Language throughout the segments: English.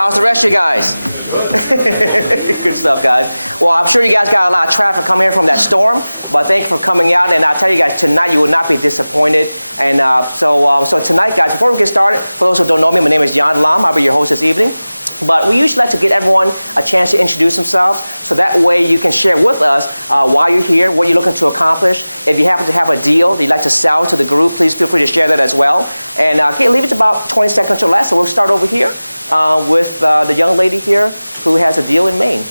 Well, I'm sure you guys tried to come in from the store. Thank you for coming out, and I pray that tonight you will not be disappointed. And so tonight, before we start, those who are open here is John Long, or your host this evening. But we usually like to give everyone a chance to introduce themselves, so that way you can share with us why you're here, what you're looking to accomplish. If you have to have a deal, you have to scout the group, please feel free to share that as well. And it's about 20 seconds or less, so we'll start with here. With the young lady here, who has a deal with me.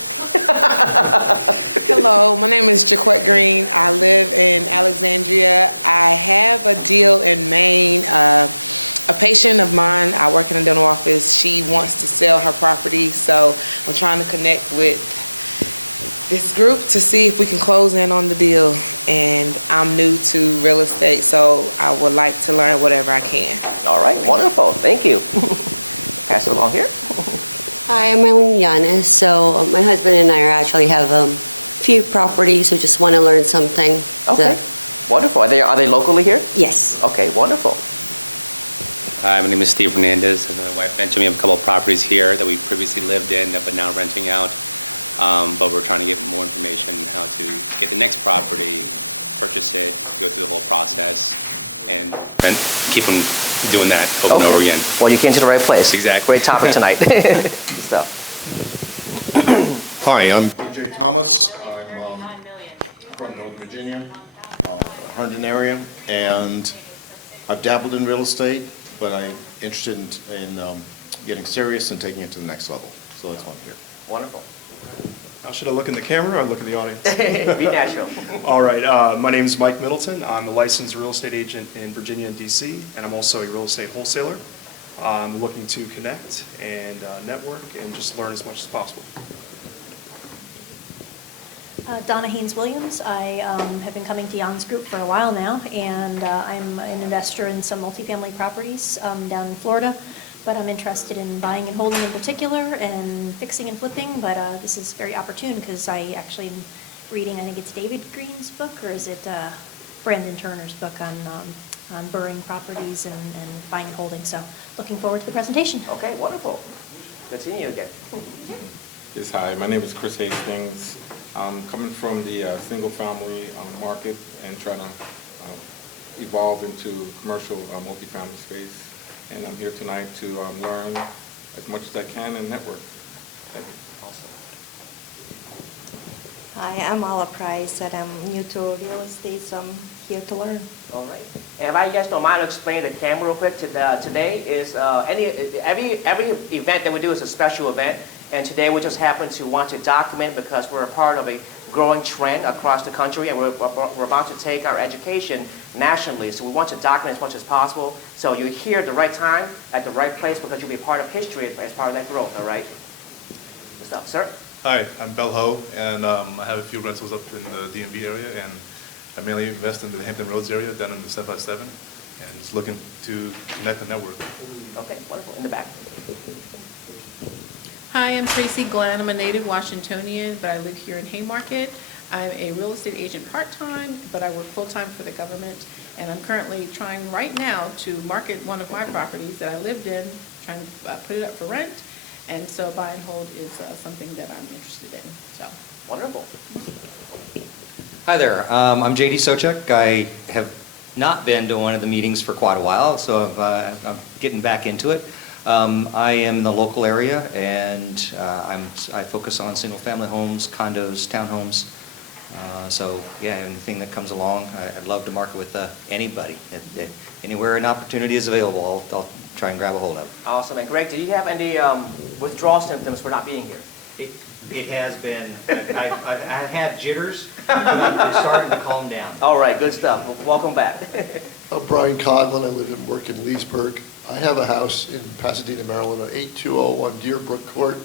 Hello, my name is Nicole Area. I'm living in Alexandria. I have a deal in May. A patient of mine, I work in the office. She wants to sell her property, so I'm trying to connect with this group to see if we can hold them on the deal. And I'm new to real estate, so I would like to have her. Thank you. This weekend, and fellow properties here, and keep them doing that over and over again. Well, you came to the right place. Exactly. Great topic tonight. Good stuff. Hi, I'm DJ Thomas. I'm from Northern Virginia, Herndon area, and I've dabbled in real estate, but I'm interested in getting serious and taking it to the next level. So that's why I'm here. Wonderful. Should I look in the camera or look in the audience? Be natural. All right. My name is Mike Middleton. I'm a licensed real estate agent in Virginia and D.C., and I'm also a real estate wholesaler. I'm looking to connect and network and just learn as much as possible. Donna Haynes-Williams. I have been coming to Jan's group for a while now, and I'm an investor in some multifamily properties down in Florida, but I'm interested in buying and holding in particular and fixing and flipping, but this is very opportune because I actually am reading, I think it's David Green's book, or is it Brandon Turner's book on burring properties and buying and holding, so looking forward to the presentation. Okay, wonderful. Good seeing you again. Yes, hi. My name is Chris Hastings. I'm coming from the single-family market and trying to evolve into commercial multifamily space. And I'm here tonight to learn as much as I can and network. Thank you. Hi, I'm Ala Price, and I'm new to real estate, so I'm here to learn. All right. And if you guys don't mind, I'll explain the camera real quick. Today is every event that we do is a special event. And today we just happen to want to document because we're a part of a growing trend across the country, and we're about to take our education nationally. So we want to document as much as possible. So you're here at the right time, at the right place, because you'll be a part of history as part of that growth, all right? Good stuff. Sir? Hi, I'm Bel Ho, and I have a few rentals up in the DMV area, and I mainly invest in the Hampton Roads area, down in the 757, and just looking to connect and network. Okay, wonderful. In the back. Hi, I'm Tracy Glenn. I'm a native Washingtonian, but I live here in Haymarket. I'm a real estate agent part-time, but I work full-time for the government, and I'm currently trying right now to market one of my properties that I lived in, trying to put it up for rent, and so buy and hold is something that I'm interested in. So wonderful. Hi there. I'm JD Sochek. I have not been to one of the meetings for quite a while, so I'm getting back into it. I am in the local area, and I focus on single-family homes, condos, townhomes. So yeah, anything that comes along, I'd love to market with anybody. Anywhere an opportunity is available, I'll try and grab a hold of. Awesome. And Greg, do you have any withdrawal symptoms for not being here? It has been. I had jitters, but I'm starting to calm down. All right, good stuff. Welcome back. I'm Brian Coughlin. I live and work in Leesburg. I have a house in Pasadena, Maryland, on 8201 Deerbrook Court.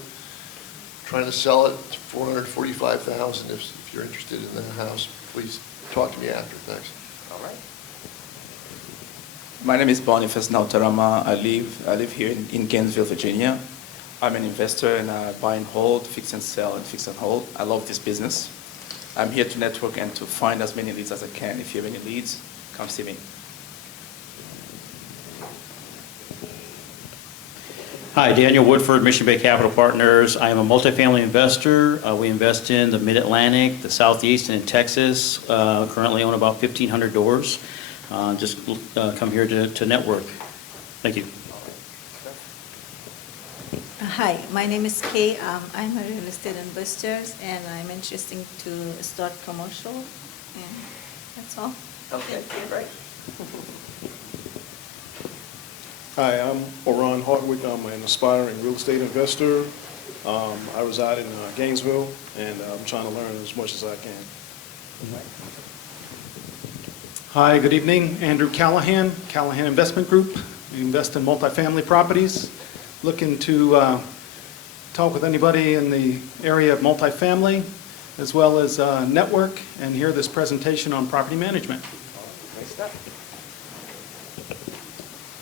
Trying to sell it for $445,000. If you're interested in that house, please talk to me after. Thanks. All right. My name is Boniface Nautarama. I live here in Gainesville, Virginia. I'm an investor and I buy and hold, fix and sell, and fix and hold. I love this business. I'm here to network and to find as many leads as I can. If you have any leads, come see me. Hi, Daniel Woodford, Mission Bay Capital Partners. I am a multifamily investor. We invest in the Mid-Atlantic, the Southeast, and in Texas. Currently own about 1,500 doors. Just come here to network. Thank you. Hi, my name is Kay. I'm a real estate investor, and I'm interested to start commercial, and that's all. Okay, great. Hi, I'm Oran Hardwick. I'm an aspiring real estate investor. I reside in Gainesville, and I'm trying to learn as much as I can. Hi, good evening. Andrew Callahan, Callahan Investment Group. We invest in multifamily properties. Looking to talk with anybody in the area of multifamily, as well as network, and hear this presentation on property management. Great stuff.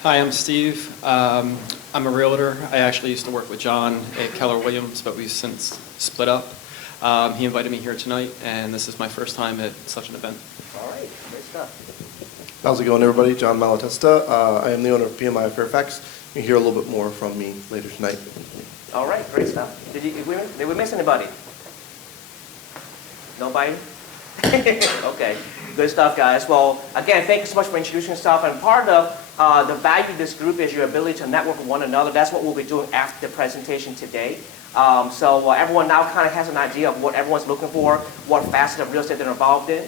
Hi, I'm Steve. I'm a realtor. I actually used to work with John at Keller Williams, but we've since split up. He invited me here tonight, and this is my first time at such an event. All right, great stuff. How's it going, everybody? John Malatesta. I am the owner of PMI Fairfax. You'll hear a little bit more from me later tonight. All right, great stuff. Did we miss anybody? Nobody? Okay, good stuff, guys. Well, again, thank you so much for introducing yourself. And part of the value of this group is your ability to network with one another. That's what we'll be doing after the presentation today. So everyone now kind of has an idea of what everyone's looking for, what facet of real estate they're involved in.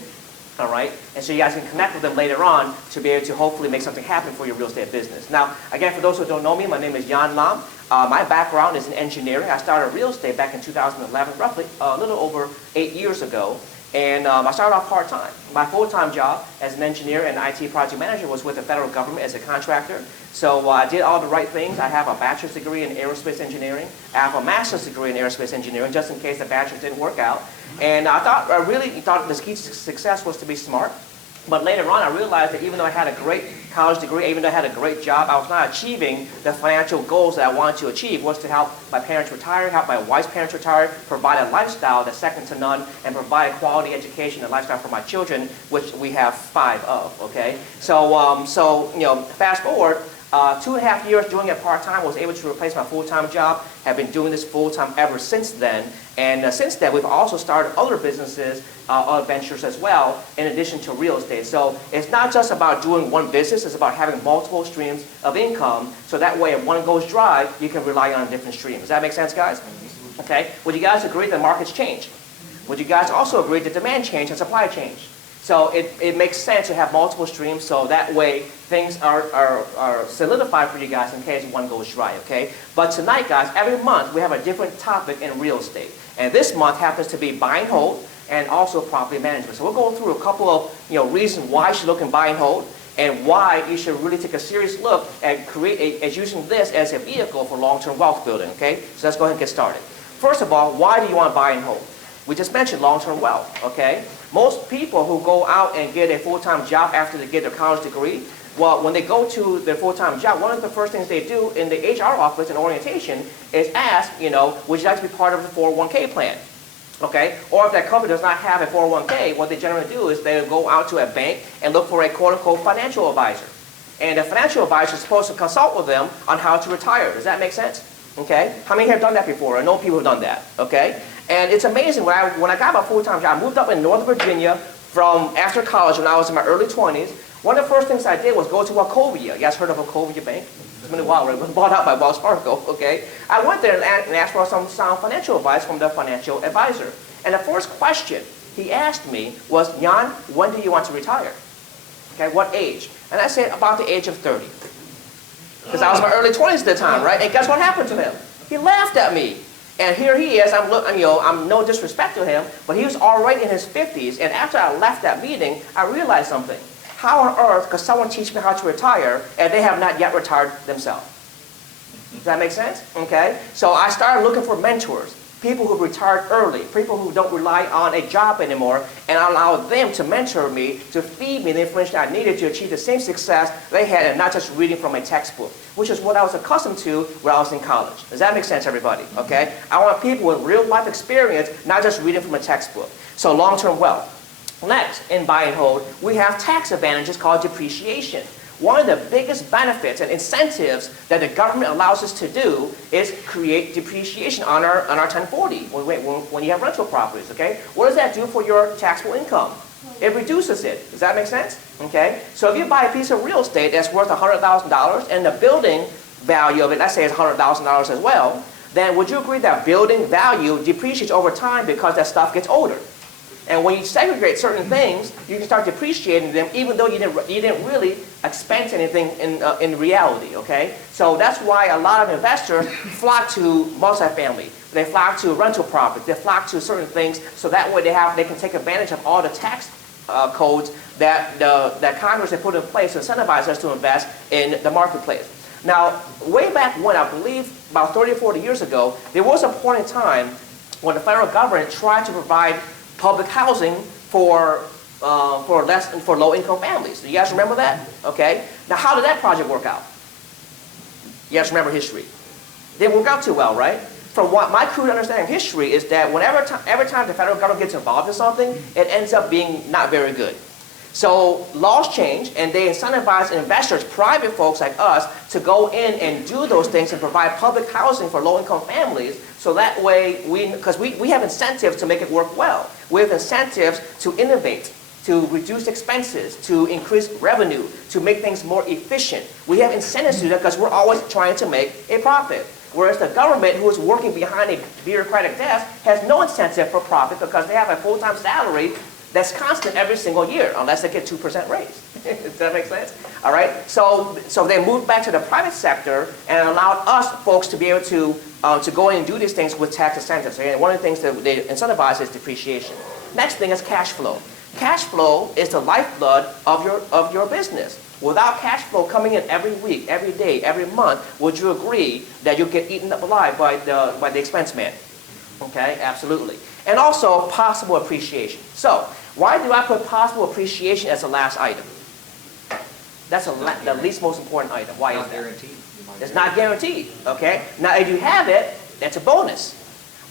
All right, and so you guys can connect with them later on to be able to hopefully make something happen for your real estate business. Now, again, for those who don't know me, my name is Jan Lam. My background is in engineering. I started real estate back in 2011, roughly a little over 8 years ago. And I started off part-time. My full-time job as an engineer and IT project manager was with the federal government as a contractor. So I did all the right things. I have a bachelor's degree in aerospace engineering. I have a master's degree in aerospace engineering, just in case the bachelor's didn't work out. And I really thought the key to success was to be smart. But later on, I realized that even though I had a great college degree, even though I had a great job, I was not achieving the financial goals that I wanted to achieve, was to help my parents retire, help my wife's parents retire, provide a lifestyle that's second to none, and provide a quality education and lifestyle for my children, which we have 5 of, okay? So, fast forward, 2.5 years doing it part-time, was able to replace my full-time job, have been doing this full-time ever since then. And since then, we've also started other businesses, other ventures as well, in addition to real estate. So it's not just about doing one business, it's about having multiple streams of income, so that way if one goes dry, you can rely on different streams. Does that make sense, guys? Okay. Would you guys agree that markets change? Would you guys also agree that demand change and supply change? So it makes sense to have multiple streams, so that way things are solidified for you guys in case one goes dry, okay? But tonight, guys, every month we have a different topic in real estate. And this month happens to be buy and hold and also property management. So we'll go through a couple of reasons why you should look in buy and hold and why you should really take a serious look at using this as a vehicle for long-term wealth building, okay? So let's go ahead and get started. First of all, why do you want to buy and hold? We just mentioned long-term wealth, okay? Most people who go out and get a full-time job after they get their college degree, well, when they go to their full-time job, one of the first things they do in the HR office in orientation is ask, would you like to be part of the 401k plan? Okay? Or if that company does not have a 401k, what they generally do is they go out to a bank and look for a quote-unquote financial advisor. And the financial advisor is supposed to consult with them on how to retire. Does that make sense? Okay? How many have done that before? I know people have done that. Okay? And it's amazing, when I got my full-time job, I moved up in Northern Virginia from after college when I was in my early 20s. One of the first things I did was go to Wachovia. You guys heard of Wachovia Bank? It's been a while, right? It was bought out by Wells Fargo, okay? I went there and asked for some sound financial advice from the financial advisor. And the first question he asked me was, Jan, when do you want to retire? Okay, what age? And I said, about the age of 30. Because I was in my early 20s at the time, right? And guess what happened to him? He laughed at me. And here he is, I'm no disrespect to him, but he was already in his 50s, and after I left that meeting, I realized something. How on earth could someone teach me how to retire and they have not yet retired themselves? Does that make sense? Okay? So I started looking for mentors, people who retired early, people who don't rely on a job anymore, and I allowed them to mentor me, to feed me the information I needed to achieve the same success they had, and not just reading from a textbook, which is what I was accustomed to when I was in college. Does that make sense, everybody? Okay? I want people with real life experience, not just reading from a textbook. So long-term wealth. Next, in buy and hold, we have tax advantages called depreciation. One of the biggest benefits and incentives that the government allows us to do is create depreciation on our 1040 when you have rental properties, okay? What does that do for your taxable income? It reduces it. Does that make sense? Okay? So if you buy a piece of real estate that's worth $100,000 and the building value of it, let's say, is $100,000 as well, then would you agree that building value depreciates over time because that stuff gets older? And when you segregate certain things, you can start depreciating them even though you didn't really expense anything in reality, okay? So that's why a lot of investors flock to multifamily. They flock to rental property. They flock to certain things so that way they can take advantage of all the tax codes that Congress has put in place to incentivize us to invest in the marketplace. Now, way back when, I believe about 30 or 40 years ago, there was a point in time when the federal government tried to provide public housing for low-income families. Do you guys remember that? Okay. Now, how did that project work out? You guys remember history? Didn't work out too well, right? From what my crude understanding of history is that every time the federal government gets involved in something, it ends up being not very good. So laws change, and they incentivize investors, private folks like us, to go in and do those things and provide public housing for low-income families. So that way, because we have incentives to make it work well. We have incentives to innovate, to reduce expenses, to increase revenue, to make things more efficient. We have incentives to do that because we're always trying to make a profit. Whereas the government, who is working behind a bureaucratic desk, has no incentive for profit because they have a full-time salary that's constant every single year, unless they get 2% raise. Does that make sense? All right. So they moved back to the private sector and allowed us folks to be able to go in and do these things with tax incentives. And one of the things that they incentivize is depreciation. Next thing is cash flow. Cash flow is the lifeblood of your business. Without cash flow coming in every week, every day, every month, would you agree that you'll get eaten up alive by the expense man? Okay, absolutely. And also possible appreciation. So why do I put possible appreciation as the last item? That's the least most important item. Why is that? Guaranteed. It's not guaranteed. Okay. Now, if you have it, that's a bonus.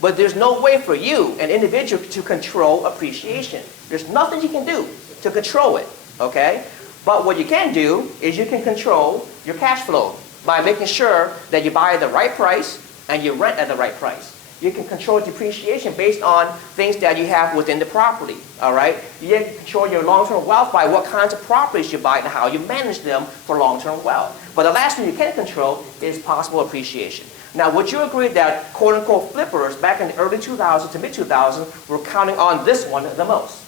But there's no way for you, an individual, to control appreciation. There's nothing you can do to control it. Okay. But what you can do is you can control your cash flow by making sure that you buy at the right price and you rent at the right price. You can control depreciation based on things that you have within the property, all right? You can control your long-term wealth by what kinds of properties you buy and how you manage them for long-term wealth. But the last thing you can control is possible appreciation. Now, would you agree that quote-unquote flippers back in the early 2000s to mid-2000s were counting on this one the most?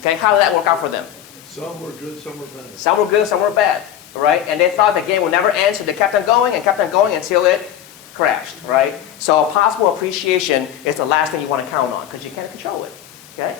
Okay, how did that work out for them? Some were good, some were bad. Some were good, some were bad, right? And they thought the game would never end, so they kept on going until it crashed, right? So possible appreciation is the last thing you want to count on because you can't control it, okay?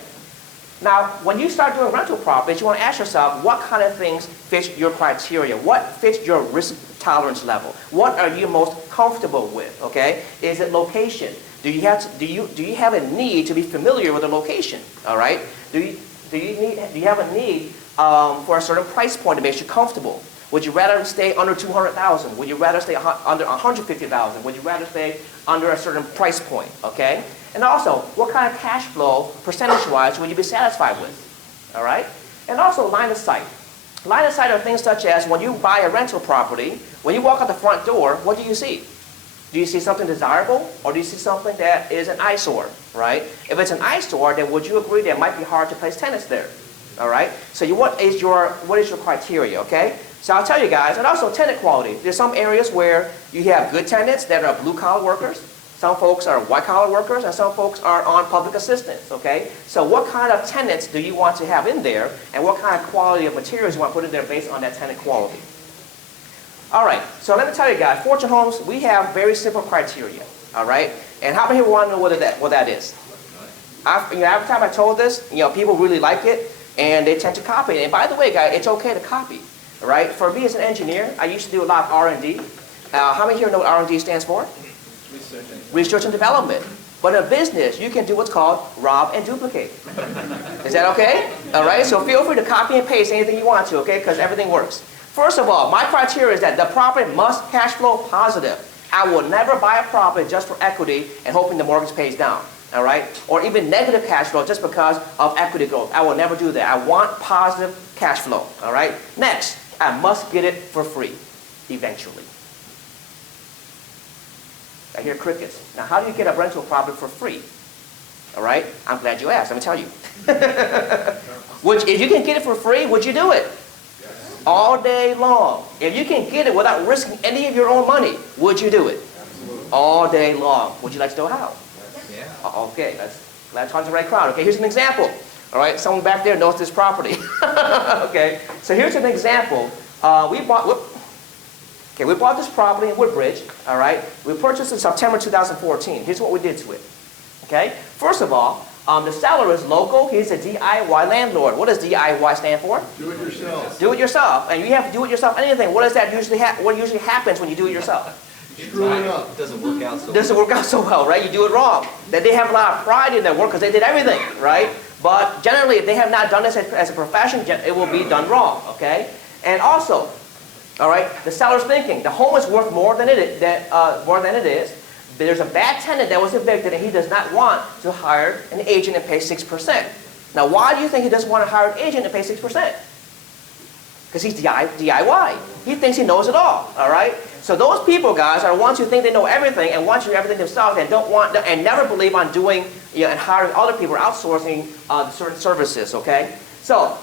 Now, when you start doing rental properties, you want to ask yourself what kind of things fit your criteria? What fits your risk tolerance level? What are you most comfortable with, okay? Is it location? Do you have a need to be familiar with the location, all right? Do you have a need for a certain price point to make you comfortable? Would you rather stay under $200,000? Would you rather stay under $150,000? Would you rather stay under a certain price point, okay? And also, what kind of cash flow, percentage-wise, would you be satisfied with, all right? And also, line of sight. Line of sight are things such as when you buy a rental property, when you walk out the front door, what do you see? Do you see something desirable, or do you see something that is an eyesore, right? If it's an eyesore, then would you agree that it might be hard to place tenants there, all right? So what is your criteria, okay? So I'll tell you guys, and also tenant quality. There's some areas where you have good tenants that are blue-collar workers, some folks are white-collar workers, and some folks are on public assistance, okay? So what kind of tenants do you want to have in there, and what kind of quality of materials you want to put in there based on that tenant quality? All right, so let me tell you guys, Fortune Homes, we have very simple criteria, all right? And how many people want to know what that is? Every time I told this, people really like it, and they tend to copy it. And by the way, guys, it's okay to copy. Right? For me as an engineer, I used to do a lot of R&D. How many here know what R&D stands for? Research and development. But in business, you can do what's called rob and duplicate. Is that okay? All right? So feel free to copy and paste anything you want to, okay? Because everything works. First of all, my criteria is that the property must cash flow positive. I will never buy a property just for equity and hoping the mortgage pays down. All right? Or even negative cash flow just because of equity growth. I will never do that. I want positive cash flow. All right? Next, I must get it for free, eventually. I hear crickets. Now, how do you get a rental property for free? All right? I'm glad you asked. Let me tell you. If you can get it for free, would you do it? All day long. If you can get it without risking any of your own money, would you do it? All day long. Would you like to know how? Yeah. Okay, let's talk to the right crowd. Okay, here's an example. All right, someone back there knows this property. Okay, so here's an example. We bought this property in Woodbridge. All right, we purchased it in September 2014. Here's what we did to it. Okay, first of all, the seller is local. He's a DIY landlord. What does DIY stand for? Do it yourself. Do it yourself. And you have to do it yourself anything. What does that usually what usually happens when you do it yourself? Screw it up. Doesn't work out so well. Doesn't work out so well, right? You do it wrong. That they have a lot of pride in their work because they did everything, right? But generally, if they have not done this as a profession, it will be done wrong, okay? And also, all right, the seller's thinking the home is worth more than it is. There's a bad tenant that was evicted, and he does not want to hire an agent and pay 6%. Now, why do you think he doesn't want to hire an agent and pay 6%? Because he's DIY. He thinks he knows it all right? So those people, guys, are the ones who think they know everything and want to do everything themselves and don't want and never believe on doing and hiring other people or outsourcing certain services, okay? So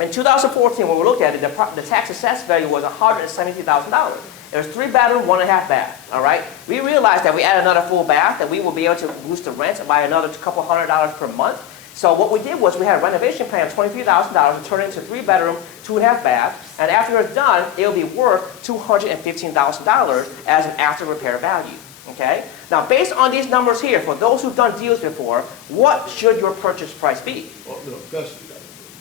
in 2014, when we looked at it, the tax assessed value was $173,000. It was 3-bedroom, 1.5 bath, all right? We realized that we add another full bath, that we will be able to boost the rent by another couple $100 per month. So what we did was we had a renovation plan of $23,000 and turned it into 3-bedroom, 2.5 bath, and after it's done, it'll be worth $215,000 as an after repair value, okay? Now, based on these numbers here, for those who've done deals before, what should your purchase price be?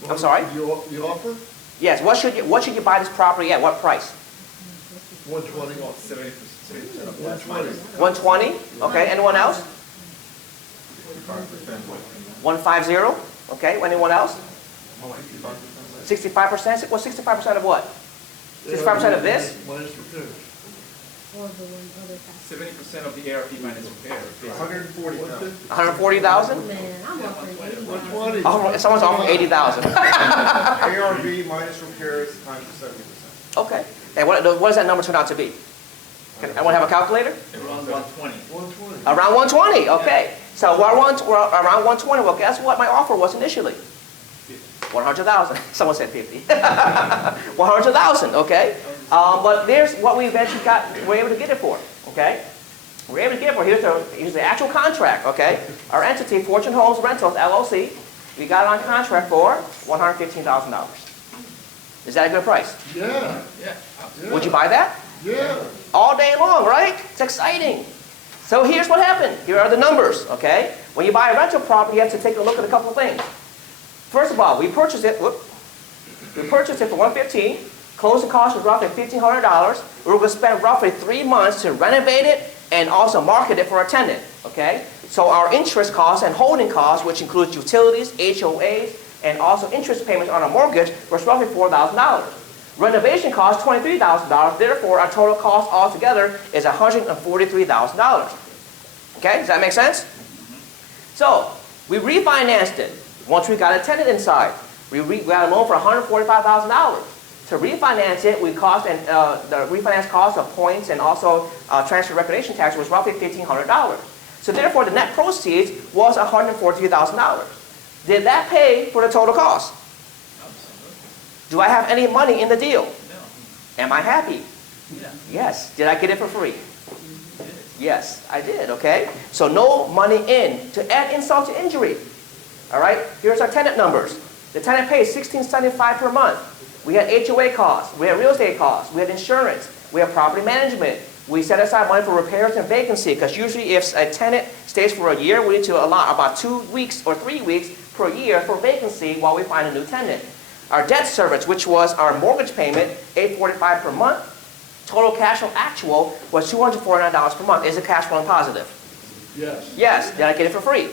I'm sorry? You offer? Yes, what should you buy this property at? What price? 120. 120. 120? Okay, anyone else? 150? Okay, anyone else? 65%? Well, 65% of what? 65% of this? 70% of the ARP minus repair. 140,000. 140,000? Man, I'm offering 120. Oh, someone's offering 80,000. ARV minus repairs times 70%. Okay. And what does that number turn out to be? Anyone have a calculator? Around 120. 120. Around 120, okay. So we're around 120. Well, guess what my offer was initially? 100,000. Someone said 50. 100,000, okay. But there's what we eventually we're able to get it for, okay. We're able to get it for. Here's the actual contract, okay. Our entity, Fortune Homes Rentals LLC, we got it on contract for $115,000. Is that a good price? Yeah. Would you buy that? Yeah. All day long, right? It's exciting. So here's what happened. Here are the numbers, okay? When you buy a rental property, you have to take a look at a couple of things. First of all, we purchased it for $115,000. Closing cost was roughly $1,500. We were going to spend roughly 3 months to renovate it and also market it for a tenant, okay? So our interest costs and holding costs, which includes utilities, HOAs, and also interest payments on a mortgage, was roughly $4,000. Renovation cost $23,000. Therefore, our total cost altogether is $143,000. Okay, does that make sense? So we refinanced it. Once we got a tenant inside, we got a loan for $145,000. To refinance it, the refinance cost of points and also transfer recordation tax was roughly $1,500. So therefore, the net proceeds was $143,000. Did that pay for the total cost? Do I have any money in the deal? No. Am I happy? Yeah. Yes. Did I get it for free? Yes, I did, okay? So no money in. To add insult to injury, all right? Here's our tenant numbers. The tenant pays $1,675 per month. We had HOA costs. We had real estate costs. We had insurance. We had property management. We set aside money for repairs and vacancy, because usually if a tenant stays for a year, we need to allot about 2 weeks or 3 weeks per year for vacancy while we find a new tenant. Our debt service, which was our mortgage payment, $845 per month. Total cash flow actual was $249 per month. Is it cash flowing positive? Yes. Yes. Did I get it for free?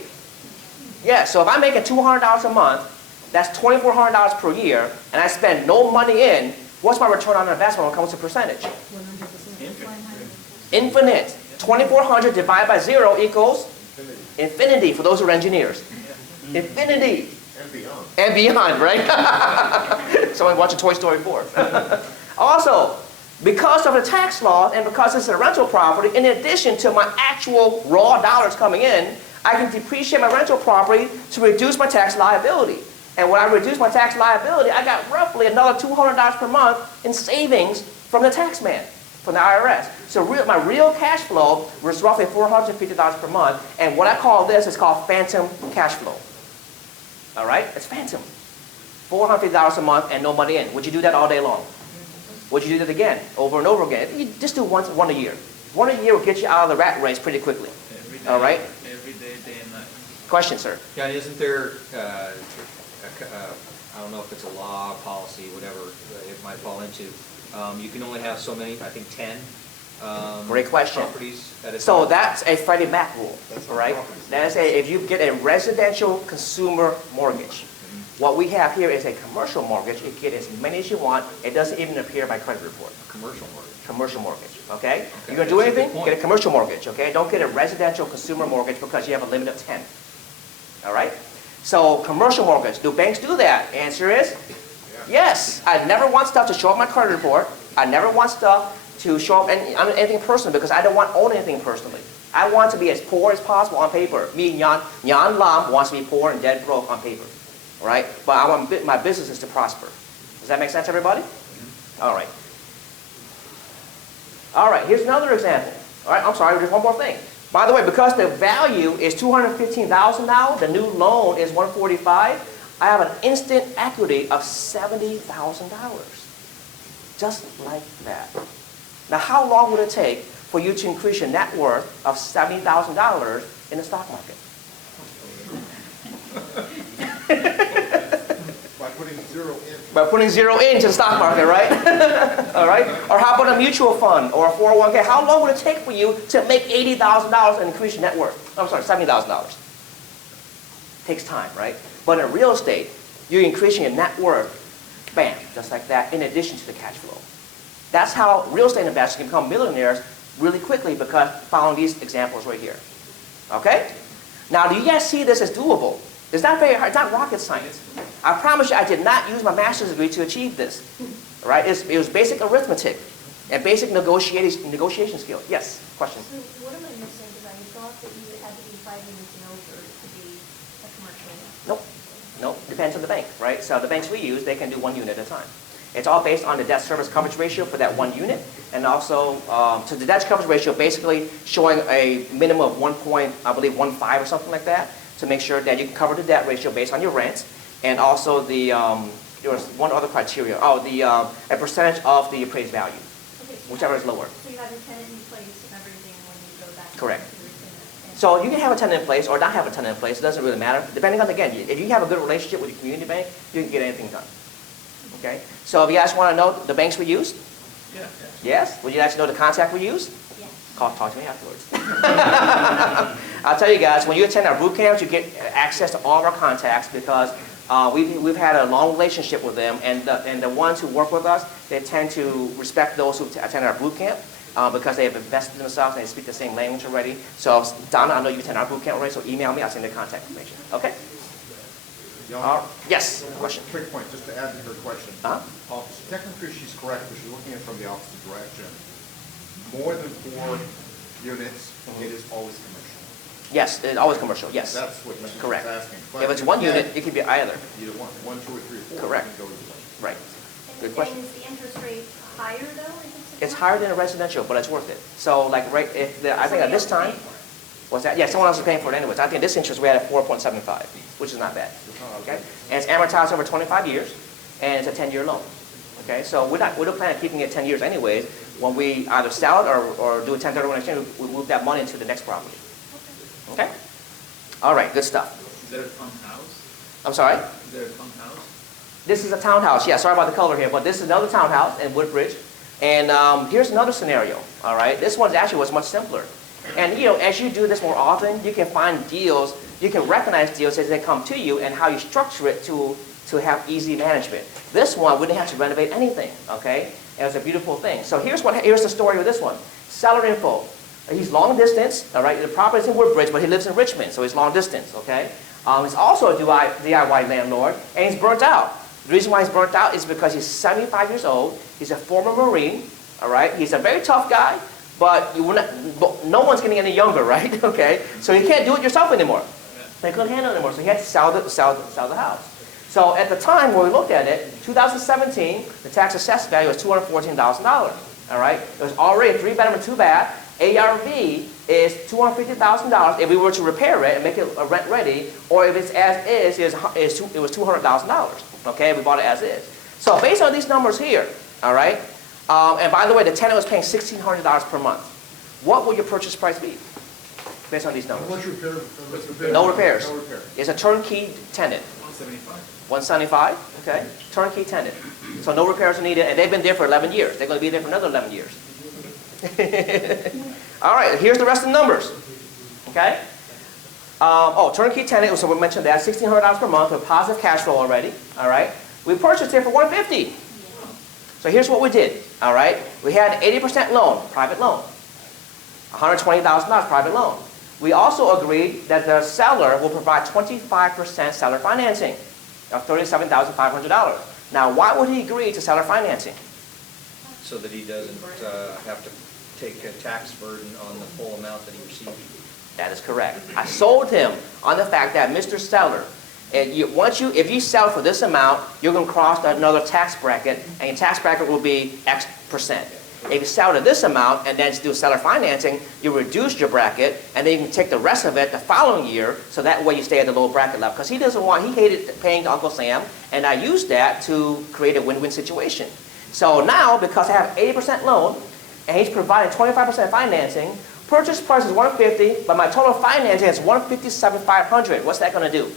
Yes. So if I'm making $200 a month, that's $2,400 per year, and I spend no money in, what's my return on investment when it comes to percentage? 100%. Infinite. 2,400 divided by 0 equals infinity for those who are engineers. Infinity. And beyond. And beyond, right? Someone watching Toy Story 4. Also, because of the tax law and because it's a rental property, in addition to my actual raw dollars coming in, I can depreciate my rental property to reduce my tax liability. And when I reduce my tax liability, I got roughly another $200 per month in savings from the tax man, from the IRS. So my real cash flow was roughly $450 per month. And what I call this is called phantom cash flow. All right? It's phantom. $450 a month and no money in. Would you do that all day long? Would you do that again, over and over again? You just do one a year. One a year will get you out of the rat race pretty quickly. All right? Every day, day and night. Question, sir. Yeah, isn't there, I don't know if it's a law, policy, whatever it might fall into, you can only have so many, I think 10 Great question. properties at a time? So that's a Freddie Mac rule, all right? That is if you get a residential consumer mortgage. What we have here is a commercial mortgage. You get as many as you want. It doesn't even appear by credit report. Commercial mortgage. Commercial mortgage, okay? You're going to do anything? Get a commercial mortgage, okay? Don't get a residential consumer mortgage because you have a limit of 10. All right? So commercial mortgage, do banks do that? Answer is yes. I never want stuff to show up my credit report. I never want stuff to show up anything personal because I don't want to own anything personally. I want to be as poor as possible on paper. Me, Jan Lam, wants to be poor and dead broke on paper. All right? But I want my businesses to prosper. Does that make sense, everybody? All right. All right, here's another example. All right, I'm sorry, there's one more thing. By the way, because the value is $215,000 now, the new loan is $145,000, I have an instant equity of $70,000. Just like that. Now, how long would it take for you to increase your net worth of $70,000 in the stock market? By putting zero in. By putting zero into the stock market, right? All right? Or how about a mutual fund or a 401k? How long would it take for you to make $80,000 and increase your net worth? I'm sorry, $70,000. Takes time, right? But in real estate, you're increasing your net worth, bam, just like that, in addition to the cash flow. That's how real estate investors can become millionaires really quickly because following these examples right here. Okay? Now, do you guys see this as doable? It's not very hard. It's not rocket science. I promise you, I did not use my master's degree to achieve this. Right? It was basic arithmetic and basic negotiation skill. Yes? Question? So what am I missing? Because I thought that you had to be 5 units and over to be a commercial. Nope. Nope. Depends on the bank, right? So the banks we use, they can do 1 unit at a time. It's all based on the debt service coverage ratio for that 1 unit, and also so the debt coverage ratio basically showing a minimum of 1.15 or something like that to make sure that you can cover the debt ratio based on your rent, and also the there was one other criteria. Oh, a percentage of the appraised value, Okay, so whichever is lower. So you have your tenant in place and everything when you go back. Correct. To the tenant. So you can have a tenant in place or not have a tenant in place. It doesn't really matter. Depending on, again, if you have a good relationship with your community bank, you can get anything done. Okay? So if you guys want to know the banks we use? Yeah. Yes? Would you like to know the contact we use? Yes. Talk to me afterwards. I'll tell you guys, when you attend our boot camps, you get access to all of our contacts because we've had a long relationship with them, and the ones who work with us, they tend to respect those who attend our boot camp because they have invested in themselves and they speak the same language already. So Donna, I know you attend our boot camp already, so email me, I'll send you the contact information. Okay? Yes, question. Quick point, just to add to her question. Technically, she's correct, but she's looking at it from the opposite direction. More than 4 units, it is always commercial. Yes, it's always commercial, yes. That's what Mrs. Correct. is asking. If it's 1 unit, it could be either. Either one, 1, 2, or 3, or 4. Correct. It can go either way. Right. Good question. And is the interest rate higher though? It's higher than a residential, but it's worth it. So like I think at this time, what's that? Yeah, someone else is paying for it anyways. I think this interest we had at 4.75, which is not bad. Okay, and it's amortized over 25 years, and it's a 10-year loan. Okay, so we don't plan on keeping it 10 years anyways. When we either sell it or do a 1031 exchange, we move that money into the next property. Okay. All right, good stuff. Is there a townhouse? I'm sorry. Is there a townhouse? This is a townhouse. Yeah, sorry about the color here, but this is another townhouse in Woodbridge. And here's another scenario. All right, this one actually was much simpler. And as you do this more often, you can find deals. You can recognize deals as they come to you and how you structure it to have easy management. This one, we didn't have to renovate anything. Okay, it was a beautiful thing. So here's the story with this one. Seller info. He's long distance, all right? The property is in Woodbridge, but he lives in Richmond, so he's long distance, okay? He's also a DIY landlord, and he's burnt out. The reason why he's burnt out is because he's 75 years old. He's a former Marine, all right? He's a very tough guy, but no one's getting any younger, right? Okay? So he can't do it yourself anymore. They couldn't handle it anymore, so he had to sell the house. So at the time when we looked at it, 2017, the tax assessed value was $214,000, all right? It was already a 3-bedroom and 2-bath. ARV is $250,000 if we were to repair it and make it rent ready, or if it's as is, it was $200,000. Okay, we bought it as is. So based on these numbers here, all right, and by the way, the tenant was paying $1,600 per month. What would your purchase price be based on these numbers? What's repair? No repairs. No repair. It's a turnkey tenant. 175. 175, okay, turnkey tenant. So no repairs are needed, and they've been there for 11 years. They're going to be there for another 11 years. All right, here's the rest of the numbers. Okay? Turnkey tenant, so we mentioned that, $1,600 per month with positive cash flow already. All right? We purchased it for $150,000. So here's what we did. All right? We had 80% loan, private loan. $120,000 private loan. We also agreed that the seller will provide 25% seller financing of $37,500. Now, why would he agree to seller financing? So that he doesn't have to take a tax burden on the full amount that he received. That is correct. I sold him on the fact that, Mr. Seller, if you sell for this amount, you're going to cross another tax bracket, and your tax bracket will be X percent. If you sell to this amount and then do seller financing, you reduce your bracket, and then you can take the rest of it the following year, so that way you stay at the low bracket level. Because he hated paying to Uncle Sam, and I used that to create a win-win situation. So now, because I have 80% loan, and he's providing 25% financing, purchase price is $150,000, but my total financing is $157,500. What's that going to do?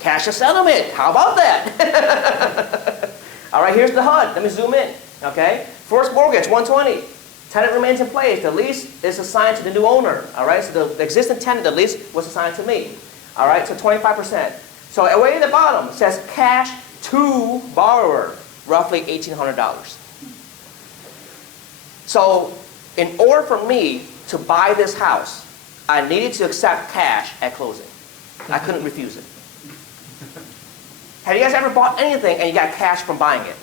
Cash a settlement. How about that? All right, here's the HUD. Let me zoom in. Okay, first mortgage, $120,000. Tenant remains in place. The lease is assigned to the new owner. All right, so the existing tenant, the lease was assigned to me. All right, so 25%. So way at the bottom it says cash to borrower, roughly $1,800. So in order for me to buy this house, I needed to accept cash at closing. I couldn't refuse it. Have you guys ever bought anything and you got cash from buying it?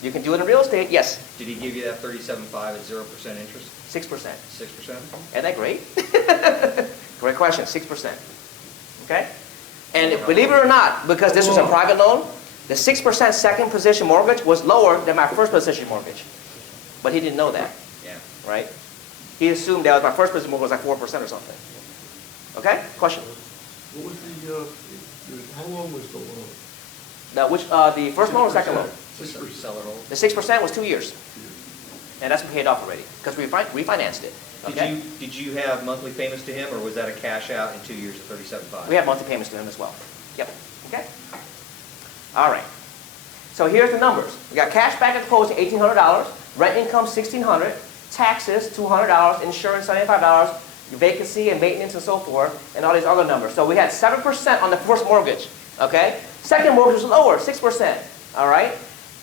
You can do it in real estate, yes. Did he give you that 37.5 at 0% interest? 6%. 6%? Isn't that great? Great question, 6%. Okay? And believe it or not, because this was a private loan, the 6% second position mortgage was lower than my first position mortgage. But he didn't know that. Yeah. Right? He assumed that my first position mortgage was like 4% or something. Okay? Question? What was how long was the loan? The first loan or second loan? 6%. The 6% was 2 years. And that's been paid off already, because we refinanced it. Okay? Did you have monthly payments to him, or was that a cash out in 2 years of 37.5? We have monthly payments to him as well. Yep. Okay? All right. So here's the numbers. We got cash back at the closing, $1,800. Rent income, $1,600. Taxes, $200. Insurance, $75. Vacancy and maintenance and so forth, and all these other numbers. So we had 7% on the first mortgage. Okay? Second mortgage was lower, 6%. All right?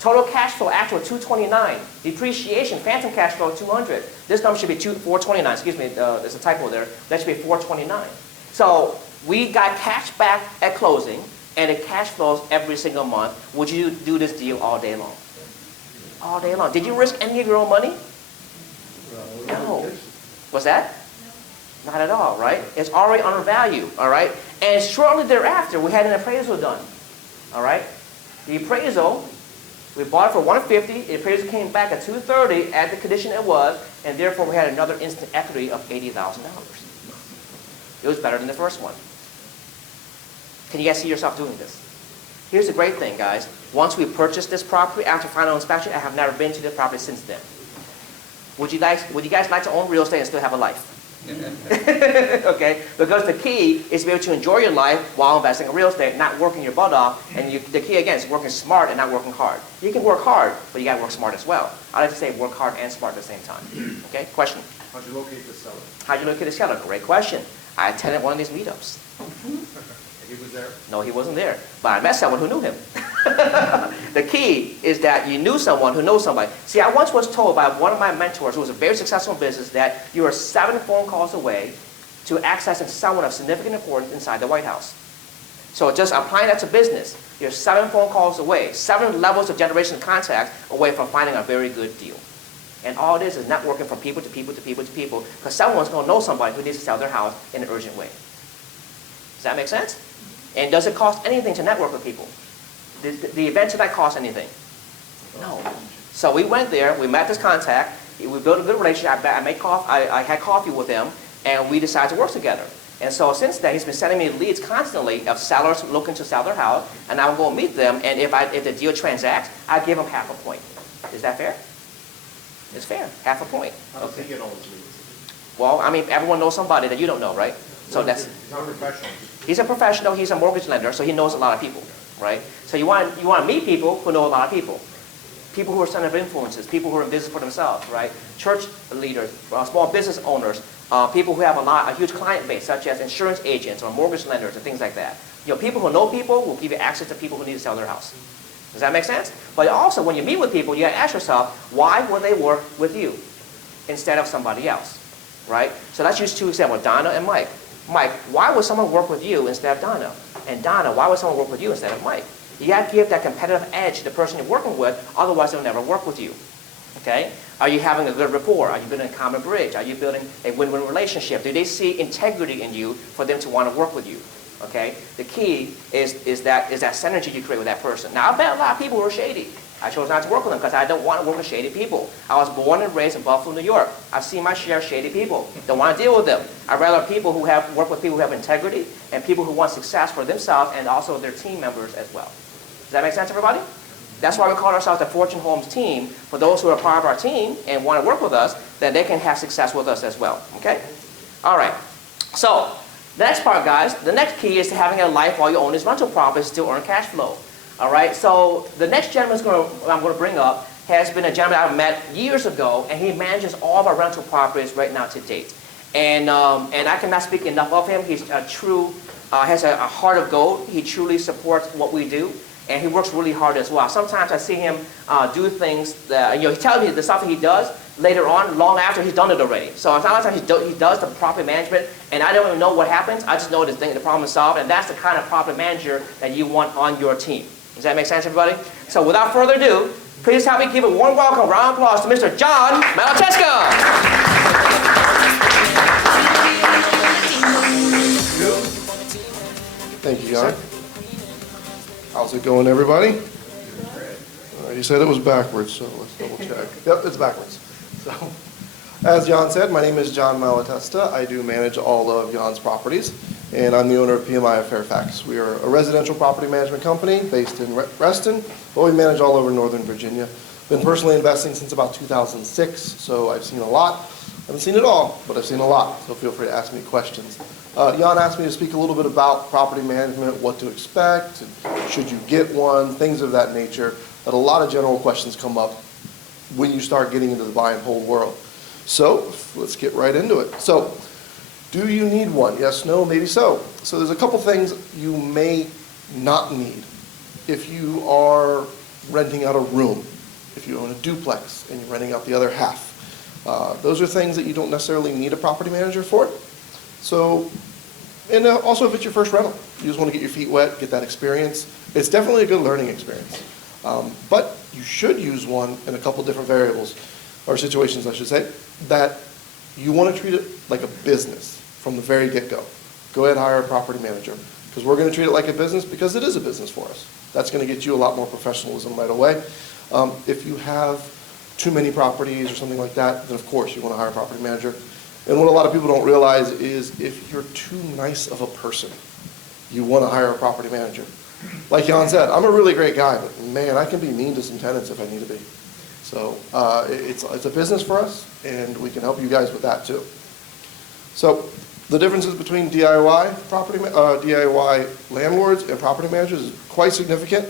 Total cash flow actual $229. Depreciation, phantom cash flow $200. This number should be $429. Excuse me, there's a typo there. That should be $429. So we got cash back at closing, and it cash flows every single month. Would you do this deal all day long? All day long. Did you risk any of your own money? No. What's that? Not at all, right? It's already undervalued, all right? And shortly thereafter, we had an appraisal done, all right? The appraisal, we bought it for $150,000. The appraisal came back at $230,000 at the condition it was, and therefore we had another instant equity of $80,000. It was better than the first one. Can you guys see yourself doing this? Here's the great thing, guys. Once we purchased this property after final inspection, I have never been to the property since then. Would you guys like to own real estate and still have a life? Okay, because the key is to be able to enjoy your life while investing in real estate, not working your butt off. And the key again is working smart and not working hard. You can work hard, but you got to work smart as well. I like to say work hard and smart at the same time. Okay, question? How'd you locate the seller? How'd you locate the seller? Great question. I attended one of these meetups. He was there? No, he wasn't there. But I met someone who knew him. The key is that you knew someone who knows somebody. See, I once was told by one of my mentors who was a very successful in business that you are 7 phone calls away to accessing someone of significant importance inside the White House. So just applying that to business, you're 7 phone calls away, 7 levels of generation contact away from finding a very good deal. And all it is networking from people to people to people to people, because someone's going to know somebody who needs to sell their house in an urgent way. Does that make sense? And does it cost anything to network with people? The event tonight cost anything? No. So we went there, we met this contact, we built a good relationship. I had coffee with him, and we decided to work together. And so since then, he's been sending me leads constantly of sellers looking to sell their house, and I will go meet them, and if the deal transacts, I give them half a point. Is that fair? It's fair, half a point. How does he get all his leads? Well, I mean, everyone knows somebody that you don't know, right? So that's. He's not a professional. He's a professional. He's a mortgage lender, so he knows a lot of people, right? So you want to meet people who know a lot of people. People who are center of influences, people who are in business for themselves, right? Church leaders, small business owners, people who have a huge client base, such as insurance agents or mortgage lenders and things like that. You know, people who know people will give you access to people who need to sell their house. Does that make sense? But also, when you meet with people, you got to ask yourself, why would they work with you instead of somebody else, right? So let's use 2 examples, Donna and Mike. Mike, why would someone work with you instead of Donna? And Donna, why would someone work with you instead of Mike? You got to give that competitive edge to the person you're working with, otherwise they'll never work with you. Okay? Are you having a good rapport? Are you building a common bridge? Are you building a win-win relationship? Do they see integrity in you for them to want to work with you? Okay? The key is that synergy you create with that person. Now, I bet a lot of people were shady. I chose not to work with them because I don't want to work with shady people. I was born and raised in Buffalo, New York. I've seen my share of shady people. Don't want to deal with them. I'd rather people who work with people who have integrity and people who want success for themselves and also their team members as well. Does that make sense, everybody? That's why we call ourselves the Fortune Homes team. For those who are part of our team and want to work with us, that they can have success with us as well. Okay? All right. So, the next part, guys, the next key is to having a life while you own these rental properties to earn cash flow. All right? So, the next gentleman I'm going to bring up has been a gentleman I met years ago, and he manages all of our rental properties right now to date. And I cannot speak enough of him. He's a true, has a heart of gold. He truly supports what we do. And he works really hard as well. Sometimes I see him do things that, he tells me the stuff he does later on, long after he's done it already. So it's not like he does the property management, and I don't even know what happens. I just know the problem is solved, and that's the kind of property manager that you want on your team. Does that make sense, everybody? So without further ado, please help me give a warm welcome, round of applause to Mr. John Malatesca. Thank you, Jan. How's it going, everybody? You said it was backwards, so let's double check. Yep, it's backwards. So, as Jan said, my name is John Malatesta. I do manage all of Jan's properties, and I'm the owner of PMI of Fairfax. We are a residential property management company based in Reston, but we manage all over Northern Virginia. Been personally investing since about 2006, so I've seen a lot. I haven't seen it all, but I've seen a lot, so feel free to ask me questions. Jan asked me to speak a little bit about property management, what to expect, and should you get one, things of that nature, that a lot of general questions come up when you start getting into the buy and hold world. So let's get right into it. So do you need one? Yes, no, maybe so. So there's a couple things you may not need if you are renting out a room, if you own a duplex and you're renting out the other half. Those are things that you don't necessarily need a property manager for. So, and also if it's your first rental, you just want to get your feet wet, get that experience. It's definitely a good learning experience. But you should use one in a couple different variables, or situations I should say, that you want to treat it like a business from the very get-go. Go ahead and hire a property manager, because we're going to treat it like a business because it is a business for us. That's going to get you a lot more professionalism right away. If you have too many properties or something like that, then of course you want to hire a property manager. And what a lot of people don't realize is if you're too nice of a person, you want to hire a property manager. Like Jan said, I'm a really great guy, but man, I can be mean to some tenants if I need to be. So it's a business for us, and we can help you guys with that too. So the differences between DIY DIY landlords and property managers is quite significant.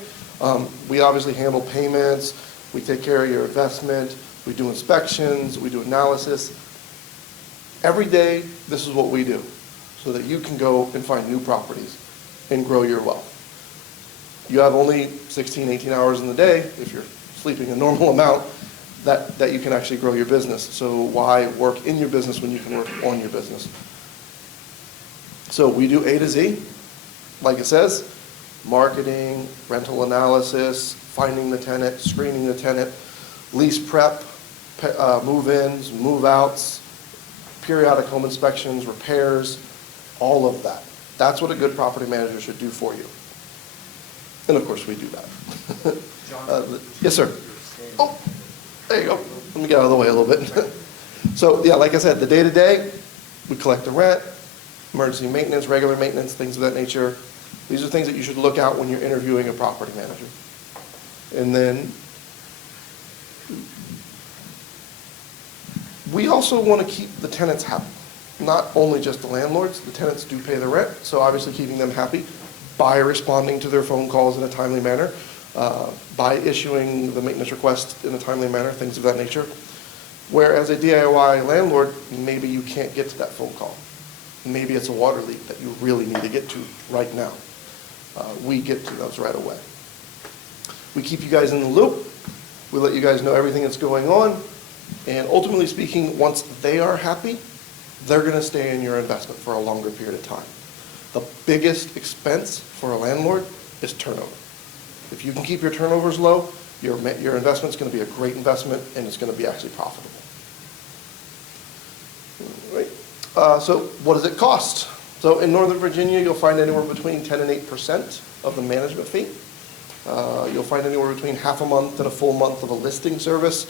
We obviously handle payments, we take care of your investment, we do inspections, we do analysis. Every day, this is what we do, so that you can go and find new properties and grow your wealth. You have only 16, 18 hours in the day, if you're sleeping a normal amount, that you can actually grow your business. So why work in your business when you can work on your business? So we do A to Z, like it says, marketing, rental analysis, finding the tenant, screening the tenant, lease prep, move-ins, move-outs, periodic home inspections, repairs, all of that. That's what a good property manager should do for you. And of course, we do that. Yes, sir. Oh, there you go. Let me get out of the way a little bit. So, yeah, like I said, the day-to-day, we collect the rent, emergency maintenance, regular maintenance, things of that nature. These are things that you should look out when you're interviewing a property manager. And then we also want to keep the tenants happy. Not only just the landlords, the tenants do pay the rent, so obviously keeping them happy by responding to their phone calls in a timely manner, by issuing the maintenance request in a timely manner, things of that nature. Whereas a DIY landlord, maybe you can't get to that phone call. Maybe it's a water leak that you really need to get to right now. We get to those right away. We keep you guys in the loop. We let you guys know everything that's going on. And ultimately speaking, once they are happy, they're going to stay in your investment for a longer period of time. The biggest expense for a landlord is turnover. If you can keep your turnovers low, your investment's going to be a great investment, and it's going to be actually profitable. Right. So what does it cost? So in Northern Virginia, you'll find anywhere between 10 and 8% of the management fee. You'll find anywhere between half a month and a full month of a listing service,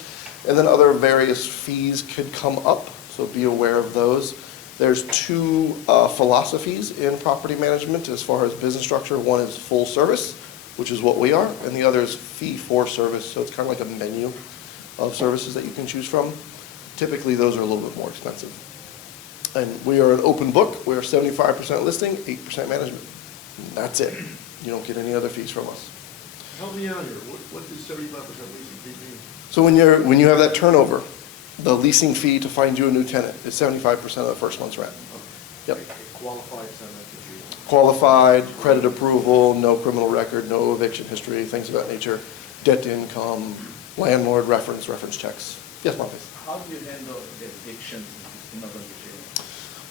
and then other various fees could come up, so be aware of those. There's two philosophies in property management as far as business structure. One is full service, which is what we are, and the other is fee for service, so it's kind of like a menu of services that you can choose from. Typically, those are a little bit more expensive. And we are an open book. We are 75% listing, 8% management. That's it. You don't get any other fees from us. Help me out here. What does 75% leasing fee mean? So when you have that turnover, the leasing fee to find you a new tenant is 75% of the first month's rent. Yep. Qualified tenant fee. Qualified, credit approval, no criminal record, no eviction history, things of that nature, debt to income, landlord reference checks. Yes, Monty? How do you handle the evictions in Northern Virginia?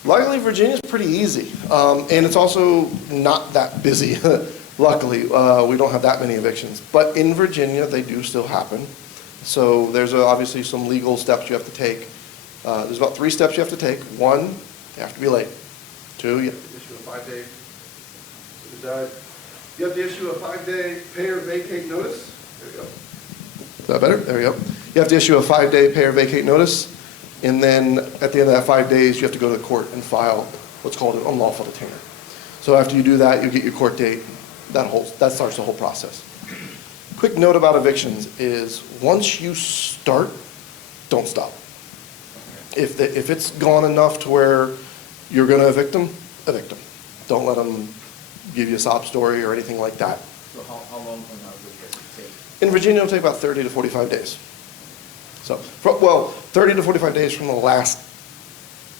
Luckily, Virginia's pretty easy, and it's also not that busy. Luckily, we don't have that many evictions, but in Virginia, they do still happen. So there's obviously some legal steps you have to take. There's about 3 steps you have to take. 1, you have to be late. 2, you have to issue a 5-day. You have to issue a 5-day pay or vacate notice. There you go. Is that better? There we go. You have to issue a 5-day pay or vacate notice, and then at the end of that 5 days, you have to go to the court and file what's called an unlawful detainer. So after you do that, you get your court date. That starts the whole process. Quick note about evictions is once you start, don't stop. If it's gone enough to where you're going to evict them, evict them. Don't let them give you a sob story or anything like that. So how long on average does it take? In Virginia, it'll take about 30 to 45 days. So, 30 to 45 days from the last,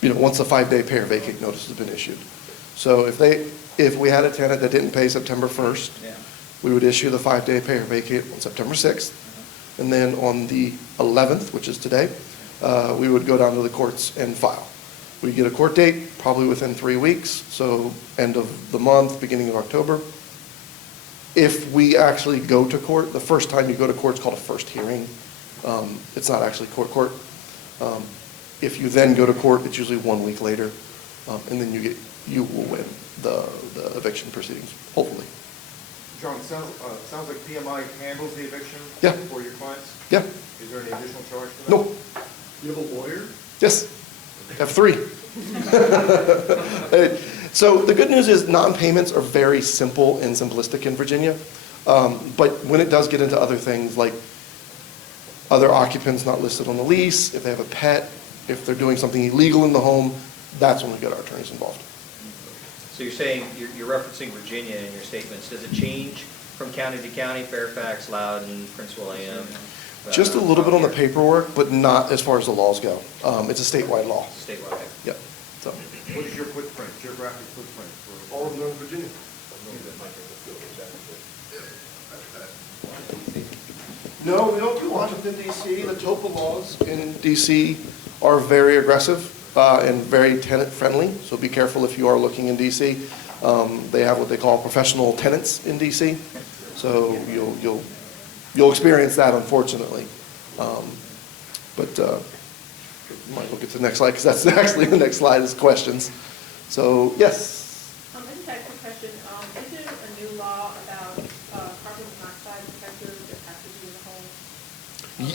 once the 5-day pay or vacate notice has been issued. So if we had a tenant that didn't pay September 1st, we would issue the 5-day pay or vacate on September 6th. And then on the 11th, which is today, we would go down to the courts and file. We get a court date probably within 3 weeks, so end of the month, beginning of October. If we actually go to court, the first time you go to court is called a first hearing. It's not actually court. If you then go to court, it's usually 1 week later, and then you will win the eviction proceedings, hopefully. John, sounds like PMI handles the eviction for your clients? Yeah. Is there any additional charge for that? No. You have a lawyer? Yes. I have 3. So the good news is non-payments are very simple and simplistic in Virginia. But when it does get into other things like other occupants not listed on the lease, if they have a pet, if they're doing something illegal in the home, that's when we get our attorneys involved. So you're saying, you're referencing Virginia in your statements. Does it change from county to county, Fairfax, Loudoun, Prince William? Just a little bit on the paperwork, but not as far as the laws go. It's a statewide law. Statewide. Yep. So. What is your footprint, geographic footprint for all of Northern Virginia? No, we don't do Washington DC. The TOPA laws in DC are very aggressive and very tenant-friendly, so be careful if you are looking in DC. They have what they call professional tenants in DC, so you'll experience that, unfortunately. But might look at the next slide, because that's actually the next slide is questions. So, yes? I just had a quick question. Is there a new law about carbon monoxide detectors that have to be in the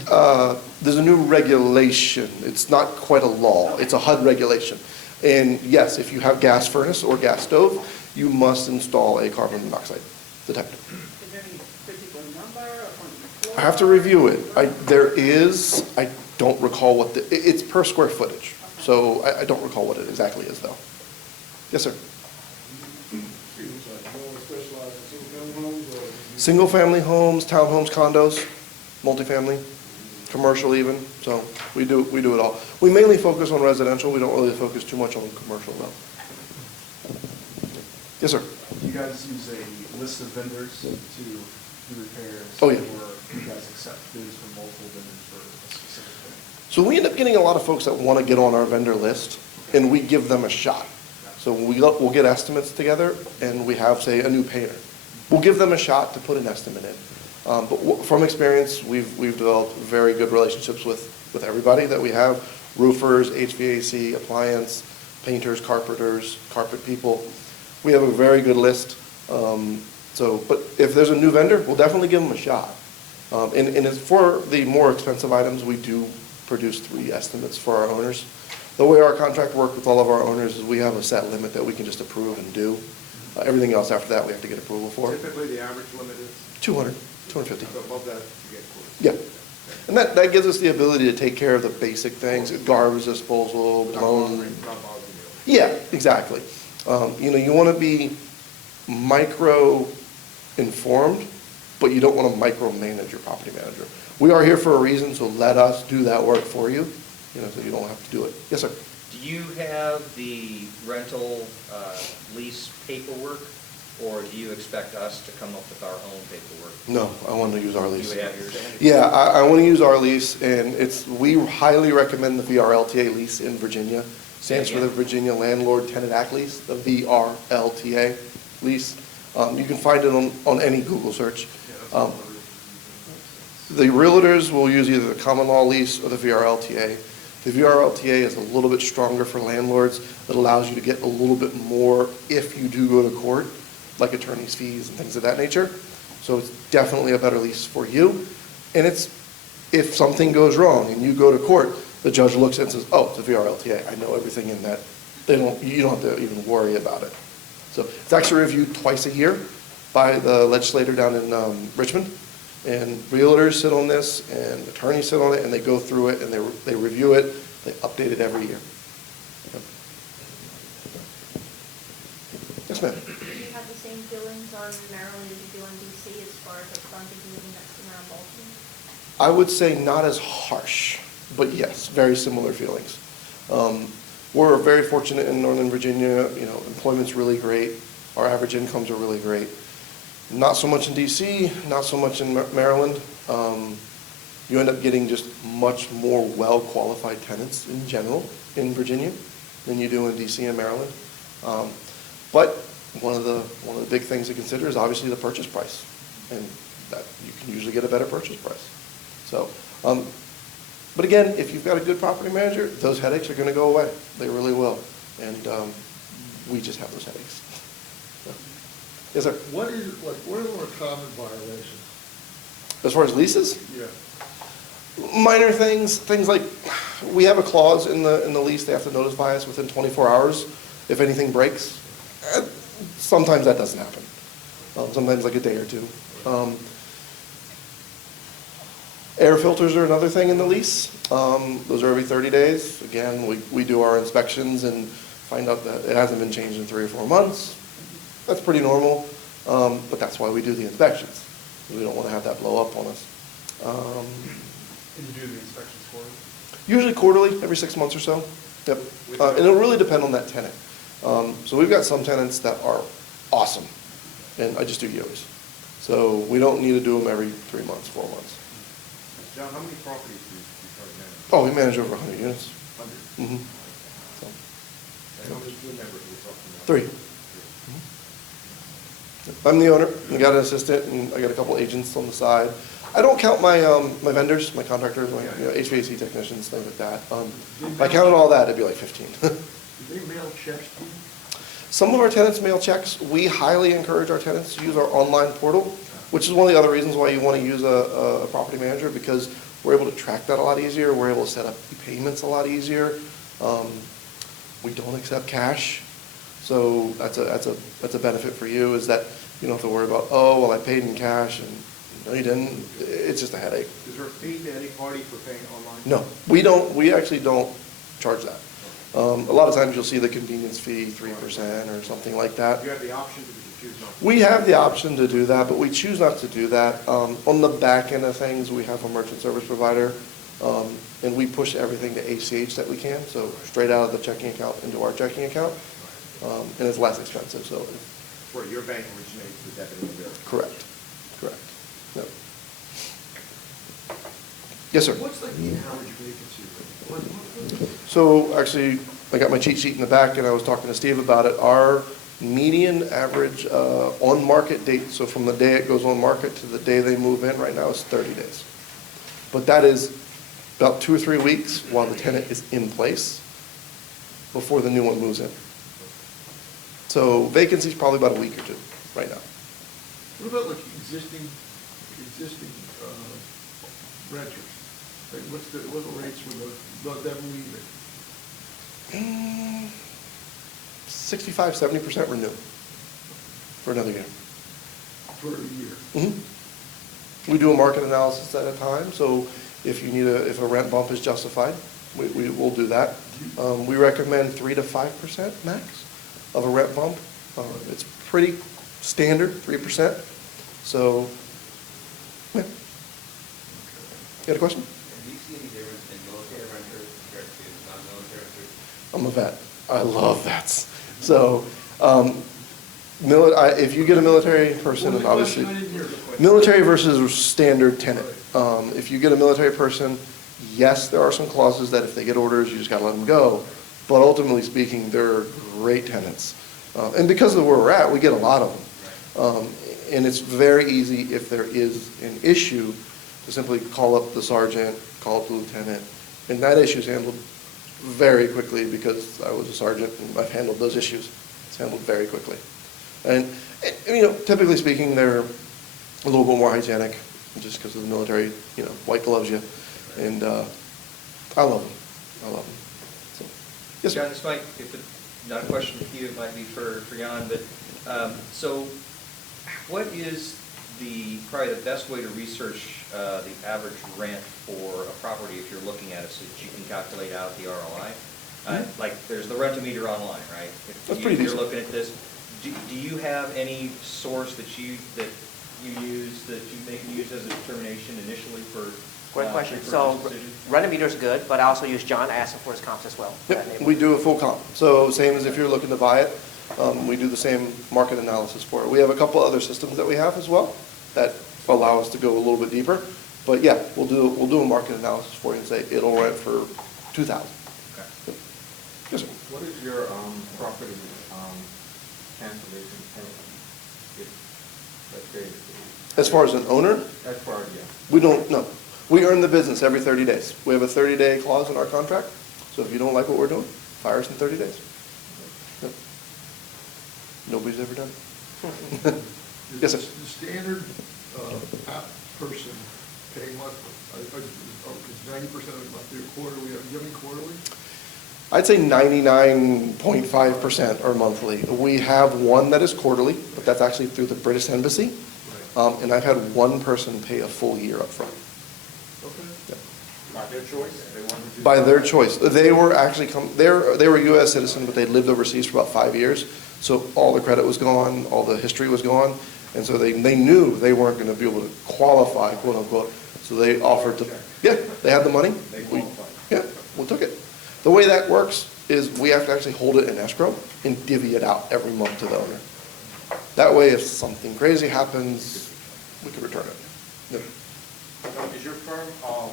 home? There's a new regulation. It's not quite a law. It's a HUD regulation. And yes, if you have gas furnace or gas stove, you must install a carbon monoxide detector. Is there any particular number or on the floor? I have to review it. There is, I don't recall what it's per square footage. So I don't recall what it exactly is, though. Yes, sir. Single-family homes, townhomes, condos, multifamily, commercial even. So we do it all. We mainly focus on residential. We don't really focus too much on commercial, though. Yes, sir. Do you guys use a list of vendors to do repairs? Oh, yeah. Or do you guys accept bids from multiple vendors for a specific thing? So we end up getting a lot of folks that want to get on our vendor list, and we give them a shot. So we'll get estimates together, and we have, say, a new painter. We'll give them a shot to put an estimate in. But from experience, we've developed very good relationships with everybody that we have: roofers, HVAC, appliance, painters, carpenters, carpet people. We have a very good list. But if there's a new vendor, we'll definitely give them a shot. And for the more expensive items, we do produce 3 estimates for our owners. The way our contract works with all of our owners is we have a set limit that we can just approve and do. Everything else after that, we have to get approval for. Typically, the average limit is? 200, 250. So above that, you get quoted. Yeah. And that gives us the ability to take care of the basic things: garbage disposal, blown. Yeah, exactly. You want to be micro-informed, but you don't want to micromanage your property manager. We are here for a reason, so let us do that work for you, so you don't have to do it. Yes, sir. Do you have the rental lease paperwork, or do you expect us to come up with our own paperwork? No, I want to use our lease. You would have yours? Yeah, I want to use our lease, and we highly recommend the VRLTA lease in Virginia. Stands for the Virginia Landlord Tenant Act lease, the VRLTA lease. You can find it on any Google search. The realtors will use either the common law lease or the VRLTA. The VRLTA is a little bit stronger for landlords. It allows you to get a little bit more if you do go to court, like attorney's fees and things of that nature. So it's definitely a better lease for you. And if something goes wrong and you go to court, the judge looks and says, oh, it's a VRLTA. I know everything in that. You don't have to even worry about it. So it's actually reviewed twice a year by the legislator down in Richmond. And realtors sit on this, and attorneys sit on it, and they go through it, and they review it. They update it every year. Yep. Yes, ma'am. Do you have the same feelings on Maryland as you do on DC as far as the frontage moving next to Mount Baltimore? I would say not as harsh, but yes, very similar feelings. We're very fortunate in Northern Virginia. Employment's really great. Our average incomes are really great. Not so much in DC, not so much in Maryland. You end up getting just much more well-qualified tenants in general in Virginia than you do in DC and Maryland. But one of the big things to consider is obviously the purchase price, and that you can usually get a better purchase price. So, but again, if you've got a good property manager, those headaches are going to go away. They really will, and we just have those headaches. So. Yes, sir. What are more common violations? As far as leases? Yeah. Minor things like we have a clause in the lease. They have to notify us within 24 hours if anything breaks. Sometimes that doesn't happen. Sometimes like a day or two. Air filters are another thing in the lease. Those are every 30 days. Again, we do our inspections and find out that it hasn't been changed in 3 or 4 months. That's pretty normal, but that's why we do the inspections. We don't want to have that blow up on us. Can you do the inspections quarterly? Usually quarterly, every 6 months or so. Yep. And it'll really depend on that tenant. So we've got some tenants that are awesome, and I just do yearlies. So we don't need to do them every 3 months, 4 months. John, how many properties do you currently manage? Oh, we manage over 100 units. 100? Mm-hmm. And how many team members are we talking about? 3. I'm the owner, I got an assistant, and I got a couple agents on the side. I don't count my, my vendors, my contractors, my HVAC technicians, things like that. If I counted all that, it'd be like 15. Do they mail checks to you? Some of our tenants mail checks. We highly encourage our tenants to use our online portal, which is one of the other reasons why you want to use a property manager, because we're able to track that a lot easier. We're able to set up payments a lot easier. We don't accept cash, so that's a benefit for you, is that you don't have to worry about, oh, well, I paid in cash, and no, you didn't. It's just a headache. Is there a fee to any party for paying online? No, we don't. We actually don't charge that. A lot of times you'll see the convenience fee, 3% or something like that. You have the option to choose not to. We have the option to do that, but we choose not to do that. On the back end of things, we have a merchant service provider, and we push everything to ACH that we can, so straight out of the checking account into our checking account, and it's less expensive. So Where your bank originates the debit and credit. correct, correct. Yep. Yes, sir. What's like the average vacancy rate? So actually, I got my cheat sheet in the back, and I was talking to Steve about it. Our median average on-market date, so from the day it goes on market to the day they move in right now, is 30 days. But that is about 2 or 3 weeks while the tenant is in place before the new one moves in. So vacancy is probably about a week or 2 right now. What about like existing renters? Like what are the rates with them leaving? 65, 70% renew for another year. For a year? Mm-hmm. We do a market analysis at a time, so if you need if a rent bump is justified, we will do that. We recommend 3 to 5% max of a rent bump. It's pretty standard, 3%. So, yeah. You got a question? Do you see any difference in military renters compared to non-military renters? I'm a vet. I love vets. So, if you get a military person, and obviously, military versus standard tenant. If you get a military person, yes, there are some clauses that if they get orders, you just got to let them go. But ultimately speaking, they're great tenants. And because of where we're at, we get a lot of them. And it's very easy if there is an issue to simply call up the sergeant, call up the lieutenant, and that issue is handled very quickly because I was a sergeant and I've handled those issues. It's handled very quickly. And typically speaking, they're a little bit more hygienic just because of the military, white gloves you. And I love them. I love them. So, yes, sir. John, this might, if it's not a question for you, it might be for Jan, but so what is probably the best way to research the average rent for a property if you're looking at it so that you can calculate out the ROI? Like there's the rent-a-meter online, right? That's pretty You're decent. looking at this. Do you have any source that you use that you may use as a determination initially for? Great question. So rent-a-meter is good, but I also use John asking for his comps as well. Yep, we do a full comp. So same as if you're looking to buy it, we do the same market analysis for it. We have a couple other systems that we have as well that allow us to go a little bit deeper. But yeah, we'll do a market analysis for you and say it'll rent for $2,000. Okay. Yes, sir. What is your property cancellation penalty? Let's say, As far as an owner, as far as, yeah. we don't, no. We earn the business every 30 days. We have a 30-day clause in our contract. So if you don't like what we're doing, fire us in 30 days. Yep. Nobody's ever done it. Yes, sir. Does the standard app person pay monthly? Is 90% of it monthly or quarterly? Do you have any quarterly? I'd say 99.5% are monthly. We have one that is quarterly, but that's actually through the British Embassy. And I've had one person pay a full year up front. Okay. By their choice? They wanted to do By that? their choice. They were actually they were a U.S. citizen, but they lived overseas for about 5 years. So all the credit was gone, all the history was gone. And so they knew they weren't going to be able to qualify, quote unquote. So they offered to, they had the money. We took it. The way that works is we have to actually hold it in escrow and divvy it out every month to the owner. That way, if something crazy happens, we can return it. Yep. Is your firm a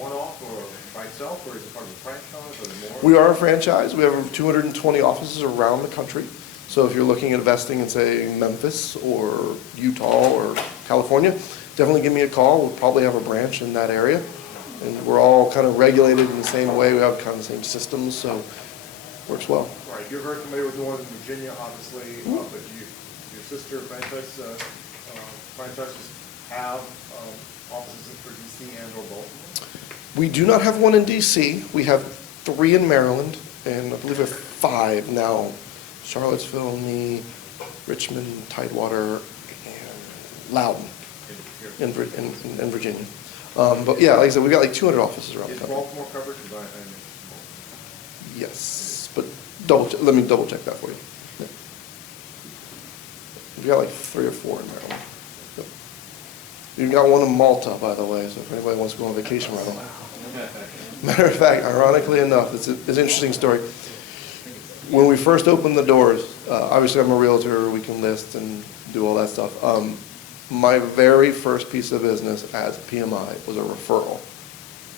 one-off or by itself, or is it part of a franchise, or the more? We are a franchise. We have 220 offices around the country. So if you're looking at investing in, say, Memphis or Utah or California, definitely give me a call. We'll probably have a branch in that area. And we're all kind of regulated in the same way. We have kind of the same systems, so it works well. Right, you're very familiar with Northern Virginia, obviously, but your sister franchises have offices for DC and or both? We do not have one in DC. We have 3 in Maryland, and I believe we have 5 now. Charlottesville, me, Richmond, Tidewater, and Loudoun in Virginia. But yeah, like I said, we've got like 200 offices around the Is country. Baltimore covered? Yes, but let me double check that for you. Yeah. We've got like 3 or 4 in Maryland. Yep. We've got one in Malta, by the way, so if anybody wants to go on vacation rental. Matter of fact, ironically enough, it's an interesting story. When we first opened the doors, obviously I'm a realtor, we can list and do all that stuff. My very first piece of business as a PMI was a referral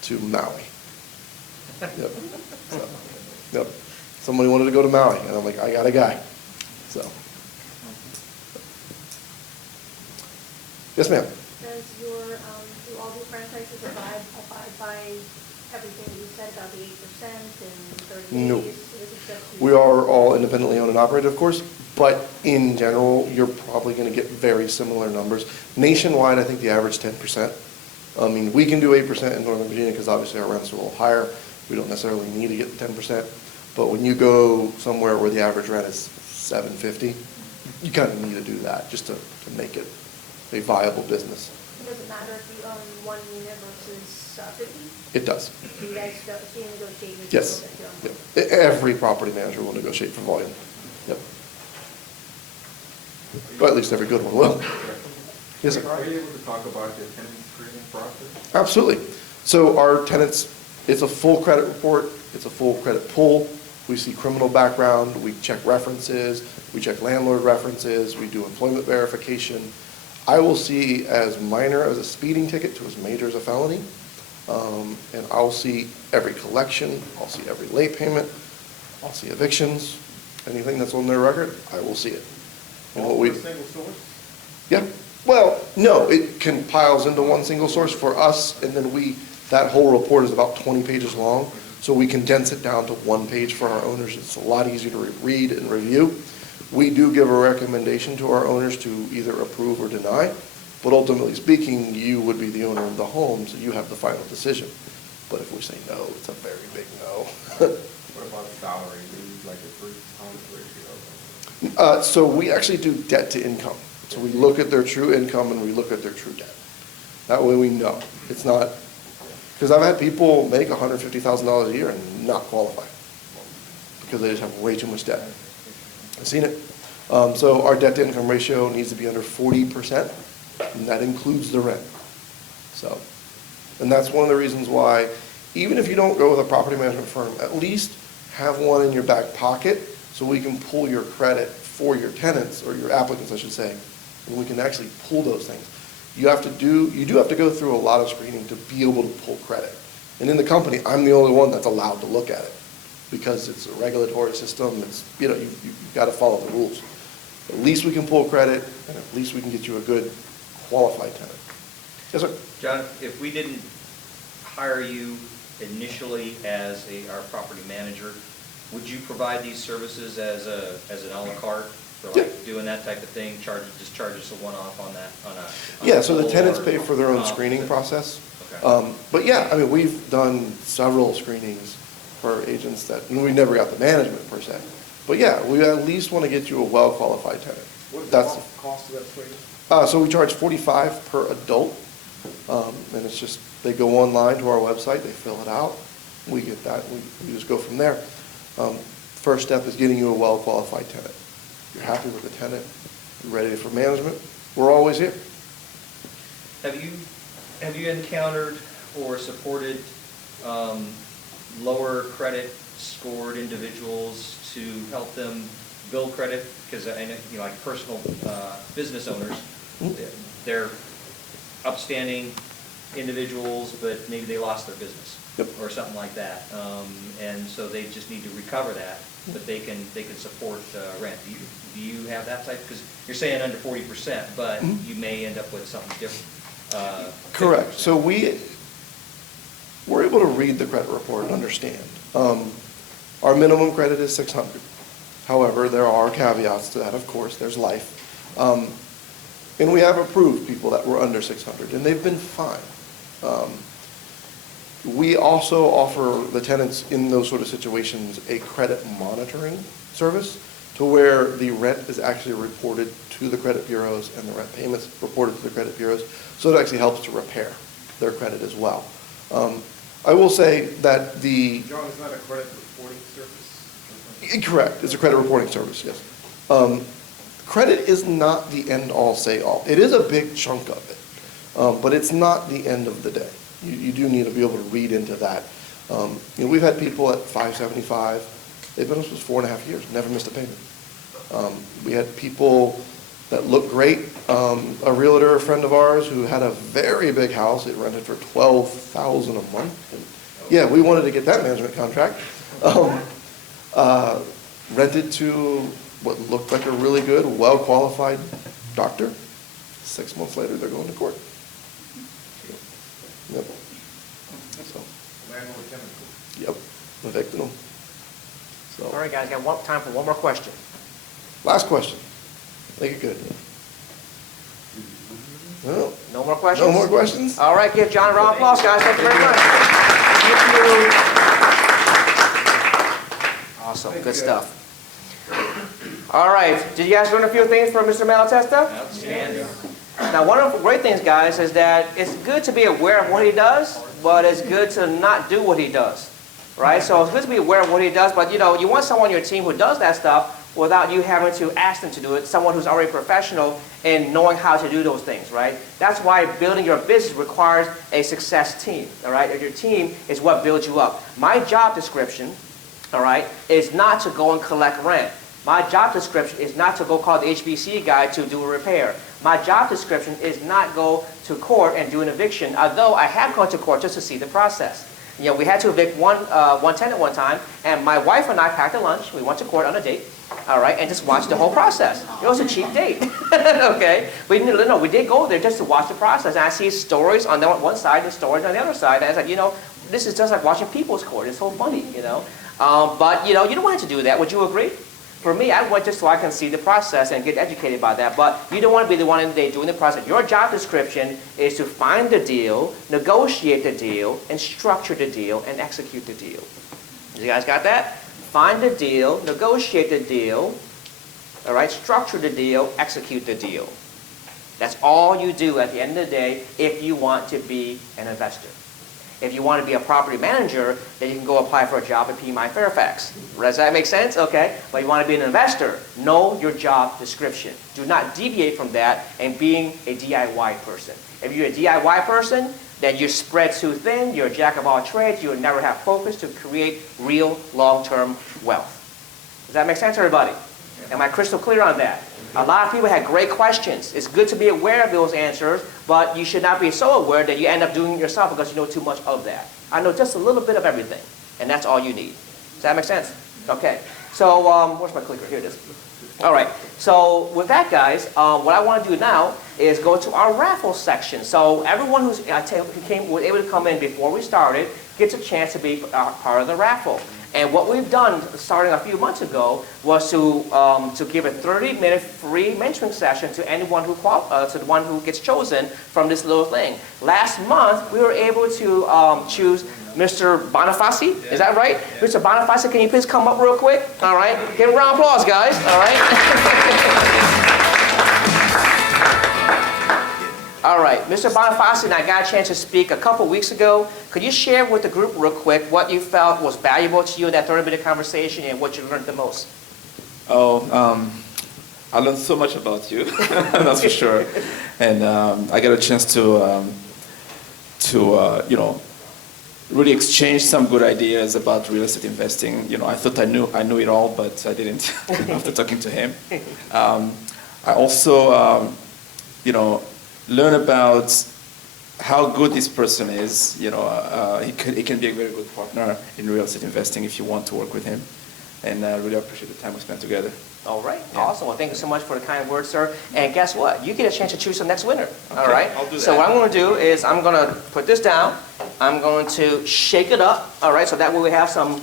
to Maui. Yep. So, yep. Somebody wanted to go to Maui, and I'm like, I got a guy. So. Yes, ma'am. Does your, do all the franchises abide by everything you said about the 8% in 30 No. days? Or is it just We are all independently owned and operated, of course, but in general, you're probably going to get very similar numbers. Nationwide, I think the average 10%. I mean, we can do 8% in Northern Virginia because obviously our rents are a little higher. We don't necessarily need to get 10%. But when you go somewhere where the average rent is $750, you kind of need to do that just to make it a viable business. Does it matter if you own 1 unit versus 50? It does. So you guys go, so you negotiate with Yes. people that you own? Yep. Every property manager will negotiate for volume. Yep. Or at least every good one will. Yes, sir. Are you able to talk about your tenant screening process? Absolutely. So our tenants, it's a full credit report, it's a full credit pull. We see criminal background, we check references, we check landlord references, we do employment verification. I will see as minor as a speeding ticket to as major as a felony. And I'll see every collection, I'll see every late payment, I'll see evictions, anything that's on their record, I will see it. And what we, A single source? yeah, well, no, it compiles into one single source for us, and then that whole report is about 20 pages long, so we condense it down to 1 page for our owners. It's a lot easier to read and review. We do give a recommendation to our owners to either approve or deny, but ultimately speaking, you would be the owner of the home, so you have the final decision. But if we say no, it's a very big no. What about salary? Do you use like a 3-to-1 ratio? So we actually do debt to income. So we look at their true income and we look at their true debt. That way we know. It's not, because I've had people make $150,000 a year and not qualify because they just have way too much debt. I've seen it. So our debt to income ratio needs to be under 40%, and that includes the rent. So, and that's one of the reasons why, even if you don't go with a property management firm, at least have one in your back pocket so we can pull your credit for your tenants, or your applicants, I should say, and we can actually pull those things. You do have to go through a lot of screening to be able to pull credit. And in the company, I'm the only one that's allowed to look at it because it's a regulatory system. It's, you've got to follow the rules. At least we can pull credit, and at least we can get you a good qualified tenant. Yes, sir. John, if we didn't hire you initially as our property manager, would you provide these services as an a la carte for like doing that type of thing? Just charge us a one-off on that? Yeah, so the tenants pay for their own screening process. Okay. But yeah, I mean, we've done several screenings for agents that, we never got the management per se. But yeah, we at least want to get you a well-qualified tenant. What is That's the cost of that screening? So we charge $45 per adult, and it's just, they go online to our website, they fill it out, we get that, we just go from there. First step is getting you a well-qualified tenant. You're happy with the tenant, you're ready for management, we're always here. Have you encountered or supported lower credit scored individuals to help them build credit? Because I know, like personal business owners, they're upstanding, individuals, but maybe they lost their business. Yep. Or something like that. And so they just need to recover that, but they can support rent. Do you have that type? Because you're saying under 40%, but you may end up with something different. Correct. So we're able to read the credit report and understand. Our minimum credit is 600. However, there are caveats to that, of course. There's life. And we have approved people that were under 600, and they've been fine. We also offer the tenants in those sort of situations a credit monitoring service to where the rent is actually reported to the credit bureaus and the rent payments reported to the credit bureaus. So it actually helps to repair their credit as well. I will say that John, is that a credit reporting service? Correct. It's a credit reporting service, yes. Credit is not the end-all, say-all. It is a big chunk of it, but it's not the end of the day. You do need to be able to read into that. We've had people at 575. They've been with us for 4.5 years, never missed a payment. We had people that looked great. A realtor, a friend of ours, who had a very big house. It rented for $12,000 a month. And yeah, we wanted to get that management contract. Rented to what looked like a really good, well-qualified doctor. 6 months later, they're going to court. Yep. So. Landlord tenant. Yep, evicted them. So. All right, guys, got time for one more question. Last question. Make it good. No. No more questions? No more questions? All right, give John a round of applause, guys. Thank you very much. Thank you. Awesome, good stuff. All right, did you guys learn a few things from Mr. Malatesta? Outstanding. Now, one of the great things, guys, is that it's good to be aware of what he does, but it's good to not do what he does, right? So it's good to be aware of what he does, but you want someone on your team who does that stuff without you having to ask them to do it, someone who's already professional in knowing how to do those things, right? That's why building your business requires a success team, all right? Your team is what builds you up. My job description, all right, is not to go and collect rent. My job description is not to go call the HBC guy to do a repair. My job description is not go to court and do an eviction, although I have gone to court just to see the process. We had to evict one tenant one time, and my wife and I packed a lunch. We went to court on a date, all right, and just watched the whole process. It was a cheap date, okay? We did go there just to watch the process, and I see stories on one side and stories on the other side, and I was like, this is just like watching people's court. It's so funny, But, you don't want to do that. Would you agree? For me, I went just so I can see the process and get educated by that. But you don't want to be the one in the day doing the process. Your job description is to find the deal, negotiate the deal, and structure the deal, and execute the deal. You guys got that? Find the deal, negotiate the deal, all right, structure the deal, execute the deal. That's all you do at the end of the day if you want to be an investor. If you want to be a property manager, then you can go apply for a job at PMI Fairfax. Does that make sense? Okay. But you want to be an investor, know your job description. Do not deviate from that and being a DIY person. If you're a DIY person, then you're spread too thin, you're a jack of all trades, you'll never have focus to create real long-term wealth. Does that make sense, everybody? Am I crystal clear on that? A lot of people had great questions. It's good to be aware of those answers, but you should not be so aware that you end up doing it yourself because you know too much of that. I know just a little bit of everything, and that's all you need. Does that make sense? Okay. So, where's my clicker? Here it is. All right. So, with that, guys, what I want to do now is go to our raffle section. So, everyone was able to come in before we started gets a chance to be part of the raffle. And what we've done, starting a few months ago, was to give a 30-minute free mentoring session to anyone who to the one who gets chosen from this little thing. Last month, we were able to choose Mr. Bonifaci. Is that right? Yeah. Mr. Bonifaci, can you please come up real quick? All right. Give him a round of applause, guys. All right. All right, Mr. Bonifaci and I got a chance to speak a couple weeks ago. Could you share with the group real quick what you felt was valuable to you in that 30-minute conversation and what you learned the most? I learned so much about you, that's for sure. And I got a chance to really exchange some good ideas about real estate investing. I thought I knew it all, but I didn't after talking to him. I also, learn about how good this person is. He can be a very good partner in real estate investing if you want to work with him. And I really appreciate the time we spent together. All right, awesome. Well, thank you so much for the kind words, sir. And guess what? You get a chance to choose the next winner. All right? I'll do So that. what I'm going to do is I'm going to put this down. I'm going to shake it up. All right, so that way we have some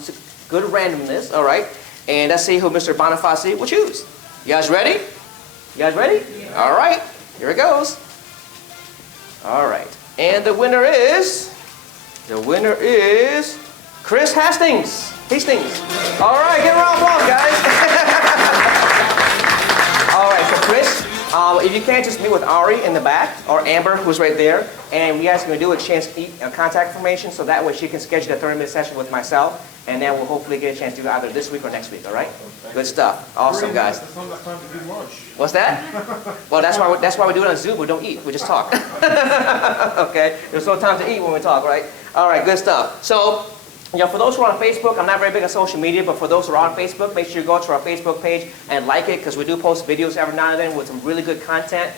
good randomness. All right, and let's see who Mr. Bonifaci will choose. You guys ready? You guys ready? Yeah. All right, here it goes. All right, and the winner is Chris Hastings. All right, give a round of applause, guys. All right, so Chris, if you can, just meet with Ari in the back, or Amber, who's right there, and we guys are going to do exchange contact information, so that way she can schedule a 30-minute session with myself, and then we'll hopefully get a chance to do it either this week or next week, all right? Good stuff. Awesome, guys. What's that? Well, that's why we do it on Zoom. We don't eat. We just talk. Okay? There's no time to eat when we talk, right? All right, good stuff. So, for those who are on Facebook, I'm not very big on social media, but for those who are on Facebook, make sure you go to our Facebook page and like it, because we do post videos every now and then with some really good content,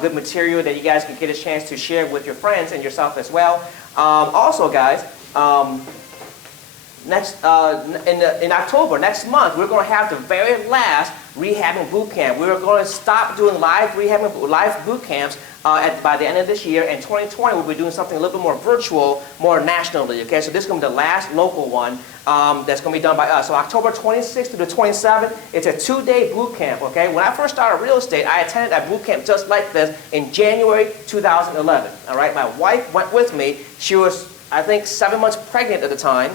good material that you guys can get a chance to share with your friends and yourself as well. Also, guys, in October, next month, we're going to have the very last rehabbing boot camp. We're going to stop doing live boot camps by the end of this year. And 2020, we'll be doing something a little bit more virtual, more nationally. Okay, so this is going to be the last local one that's going to be done by us. So October 26th to the 27th, it's a 2-day boot camp. Okay, when I first started real estate, I attended a boot camp just like this in January 2011. All right, my wife went with me. She was, I think, 7 months pregnant at the time.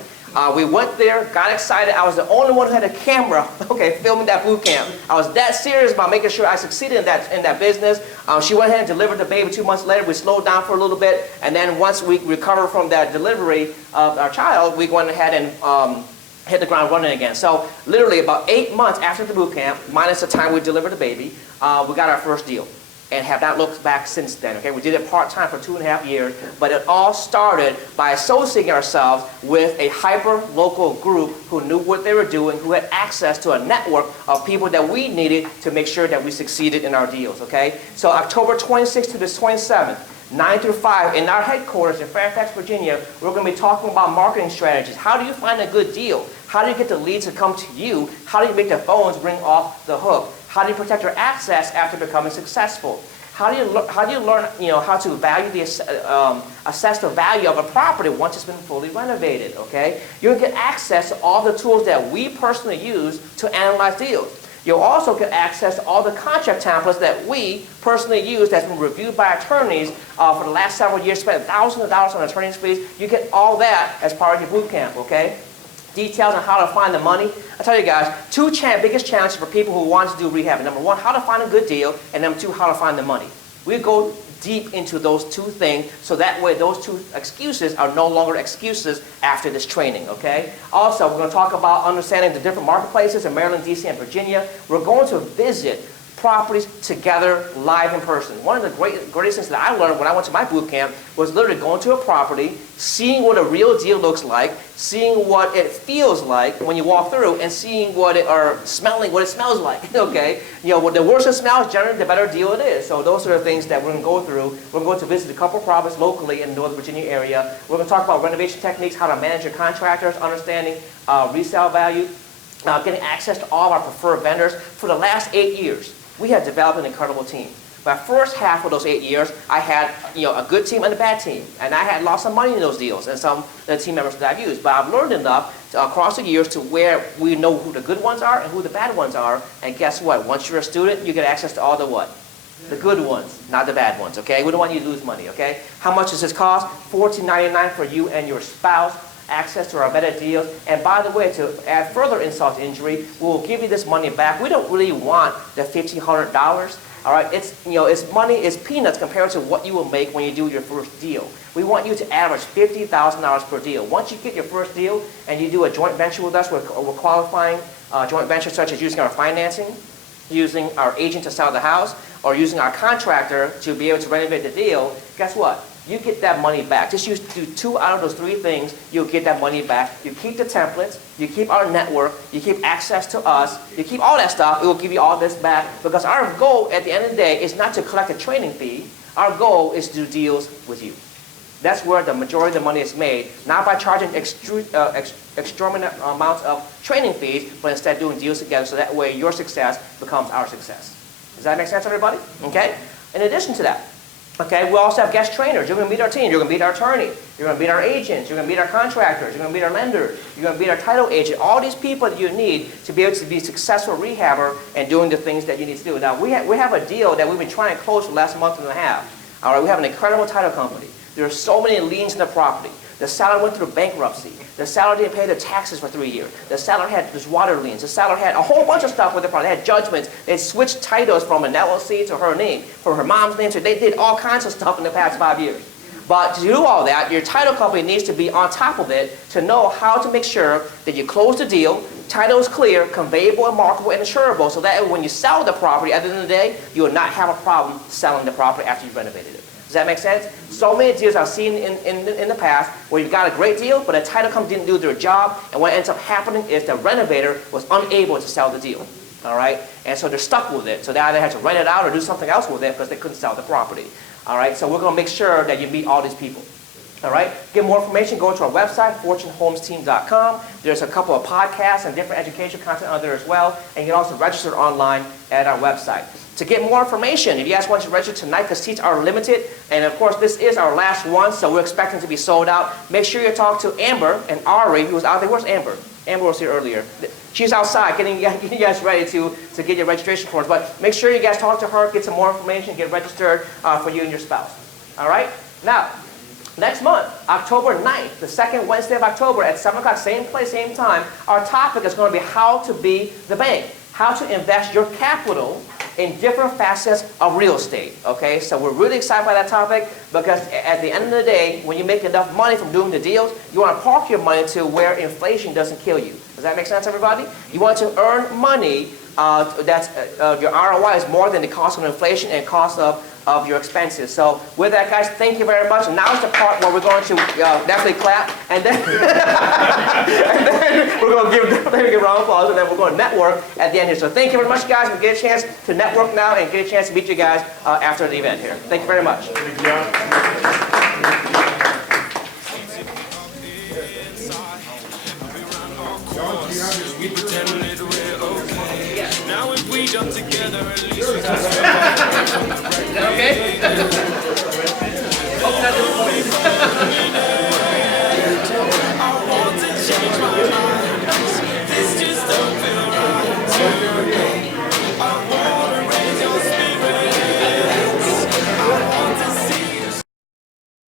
We went there, got excited. I was the only one who had a camera, okay, filming that boot camp. I was that serious about making sure I succeeded in that business. She went ahead and delivered the baby 2 months later. We slowed down for a little bit, and then once we recovered from that delivery of our child, we went ahead and hit the ground running again. So literally about 8 months after the boot camp, minus the time we delivered the baby, we got our first deal. And have not looked back since then. Okay, we did it part-time for 2.5 years, but it all started by associating ourselves with a hyper-local group who knew what they were doing, who had access to a network of people that we needed to make sure that we succeeded in our deals. Okay, so October 26th to the 27th, 9 through 5, in our headquarters in Fairfax, Virginia, we're going to be talking about marketing strategies. How do you find a good deal? How do you get the leads to come to you? How do you make the phones ring off the hook? How do you protect your access after becoming successful? How do you learn, how to assess the value of a property once it's been fully renovated? Okay, you'll get access to all the tools that we personally use to analyze deals. You'll also get access to all the contract templates that we personally use that's been reviewed by attorneys for the last several years, spent thousands of dollars on attorney's fees. You get all that as part of your boot camp. Okay. Details on how to find the money. I tell you guys, biggest challenges for people who want to do rehab. Number one, how to find a good deal, and number two, how to find the money. We go deep into those two things, so that way those two excuses are no longer excuses after this training, okay? Also, we're going to talk about understanding the different marketplaces in Maryland, DC, and Virginia. We're going to visit properties together live in person. One of the greatest things that I learned when I went to my boot camp was literally going to a property, seeing what a real deal looks like, seeing what it feels like when you walk through, and seeing smelling what it smells like. Okay, the worse it smells, generally the better deal it is. So those are the things that we're going to go through. We're going to visit a couple properties locally in the Northern Virginia area. We're going to talk about renovation techniques, how to manage your contractors, understanding resale value, getting access to all of our preferred vendors. For the last 8 years, we have developed an incredible team. My first half of those 8 years, I had a good team and a bad team, and I had lost some money in those deals and some of the team members that I've used. But I've learned enough across the years to where we know who the good ones are and who the bad ones are. And guess what? Once you're a student, you get access to all the what? The good ones, not the bad ones. Okay, we don't want you to lose money. Okay, how much does this cost? $14.99 for you and your spouse. Access to our better deals. And by the way, to add further insult to injury, we'll give you this money back. We don't really want the $1,500. All right, it's money, it's peanuts compared to what you will make when you do your first deal. We want you to average $50,000 per deal. Once you get your first deal and you do a joint venture with us, we're qualifying joint ventures such as using our financing, using our agent to sell the house, or using our contractor to be able to renovate the deal. Guess what? You get that money back. Just do 2 out of those 3 things, you'll get that money back. You keep the templates, you keep our network, you keep access to us, you keep all that stuff, it will give you all this back. Because our goal at the end of the day is not to collect a training fee. Our goal is to do deals with you. That's where the majority of the money is made, not by charging exorbitant amounts of training fees, but instead doing deals together so that way your success becomes our success. Does that make sense, everybody? Okay? In addition to that, okay, we also have guest trainers. You're going to meet our team. You're going to meet our attorney. You're going to meet our agents. You're going to meet our contractors. You're going to meet our lenders. You're going to meet our title agent. All these people that you need to be able to be a successful rehabber and doing the things that you need to do. Now, we have a deal that we've been trying to close for the last month and a half. All right, we have an incredible title company. There are so many liens in the property. The seller went through bankruptcy. The seller didn't pay their taxes for 3 years. The seller had this water liens. The seller had a whole bunch of stuff with the property. They had judgments. They switched titles from an LLC to her name, from her mom's name. So they did all kinds of stuff in the past 5 years. But to do all that, your title company needs to be on top of it to know how to make sure that you close the deal, title is clear, conveyable and marketable and insurable, so that when you sell the property, at the end of the day, you will not have a problem selling the property after you've renovated it. Does that make sense? So many deals I've seen in the past where you've got a great deal, but a title company didn't do their job, and what ends up happening is the renovator was unable to sell the deal. All right? And so they're stuck with it. So they either had to rent it out or do something else with it because they couldn't sell the property. All right? So we're going to make sure that you meet all these people. All right? Get more information, go to our website, fortunehomesteam.com. There's a couple of podcasts and different education content on there as well, and you can also register online at our website. To get more information, if you guys want to register tonight, because seats are limited, and of course this is our last one, so we're expecting to be sold out. Make sure you talk to Amber and Ari, who's out there. Where's Amber? Amber was here earlier. She's outside getting you guys ready to get your registration forms. But make sure you guys talk to her, get some more information, get registered for you and your spouse. All right? Now, next month, October 9th, the second Wednesday of October at 7 o'clock, same place, same time, our topic is going to be how to be the bank. How to invest your capital in different facets of real estate, okay? So we're really excited by that topic because at the end of the day, when you make enough money from doing the deals, you want to park your money to where inflation doesn't kill you. Does that make sense, everybody? You want to earn money your ROI is more than the cost of inflation and cost of your expenses. So with that, guys, thank you very much. And now is the part where we're going to definitely clap, and then, and then we're going to give a round of applause, and then we're going to network at the end here. So thank you very much, guys. We get a chance to network now and get a chance to meet you guys after the event here. Thank you very much. Is that okay?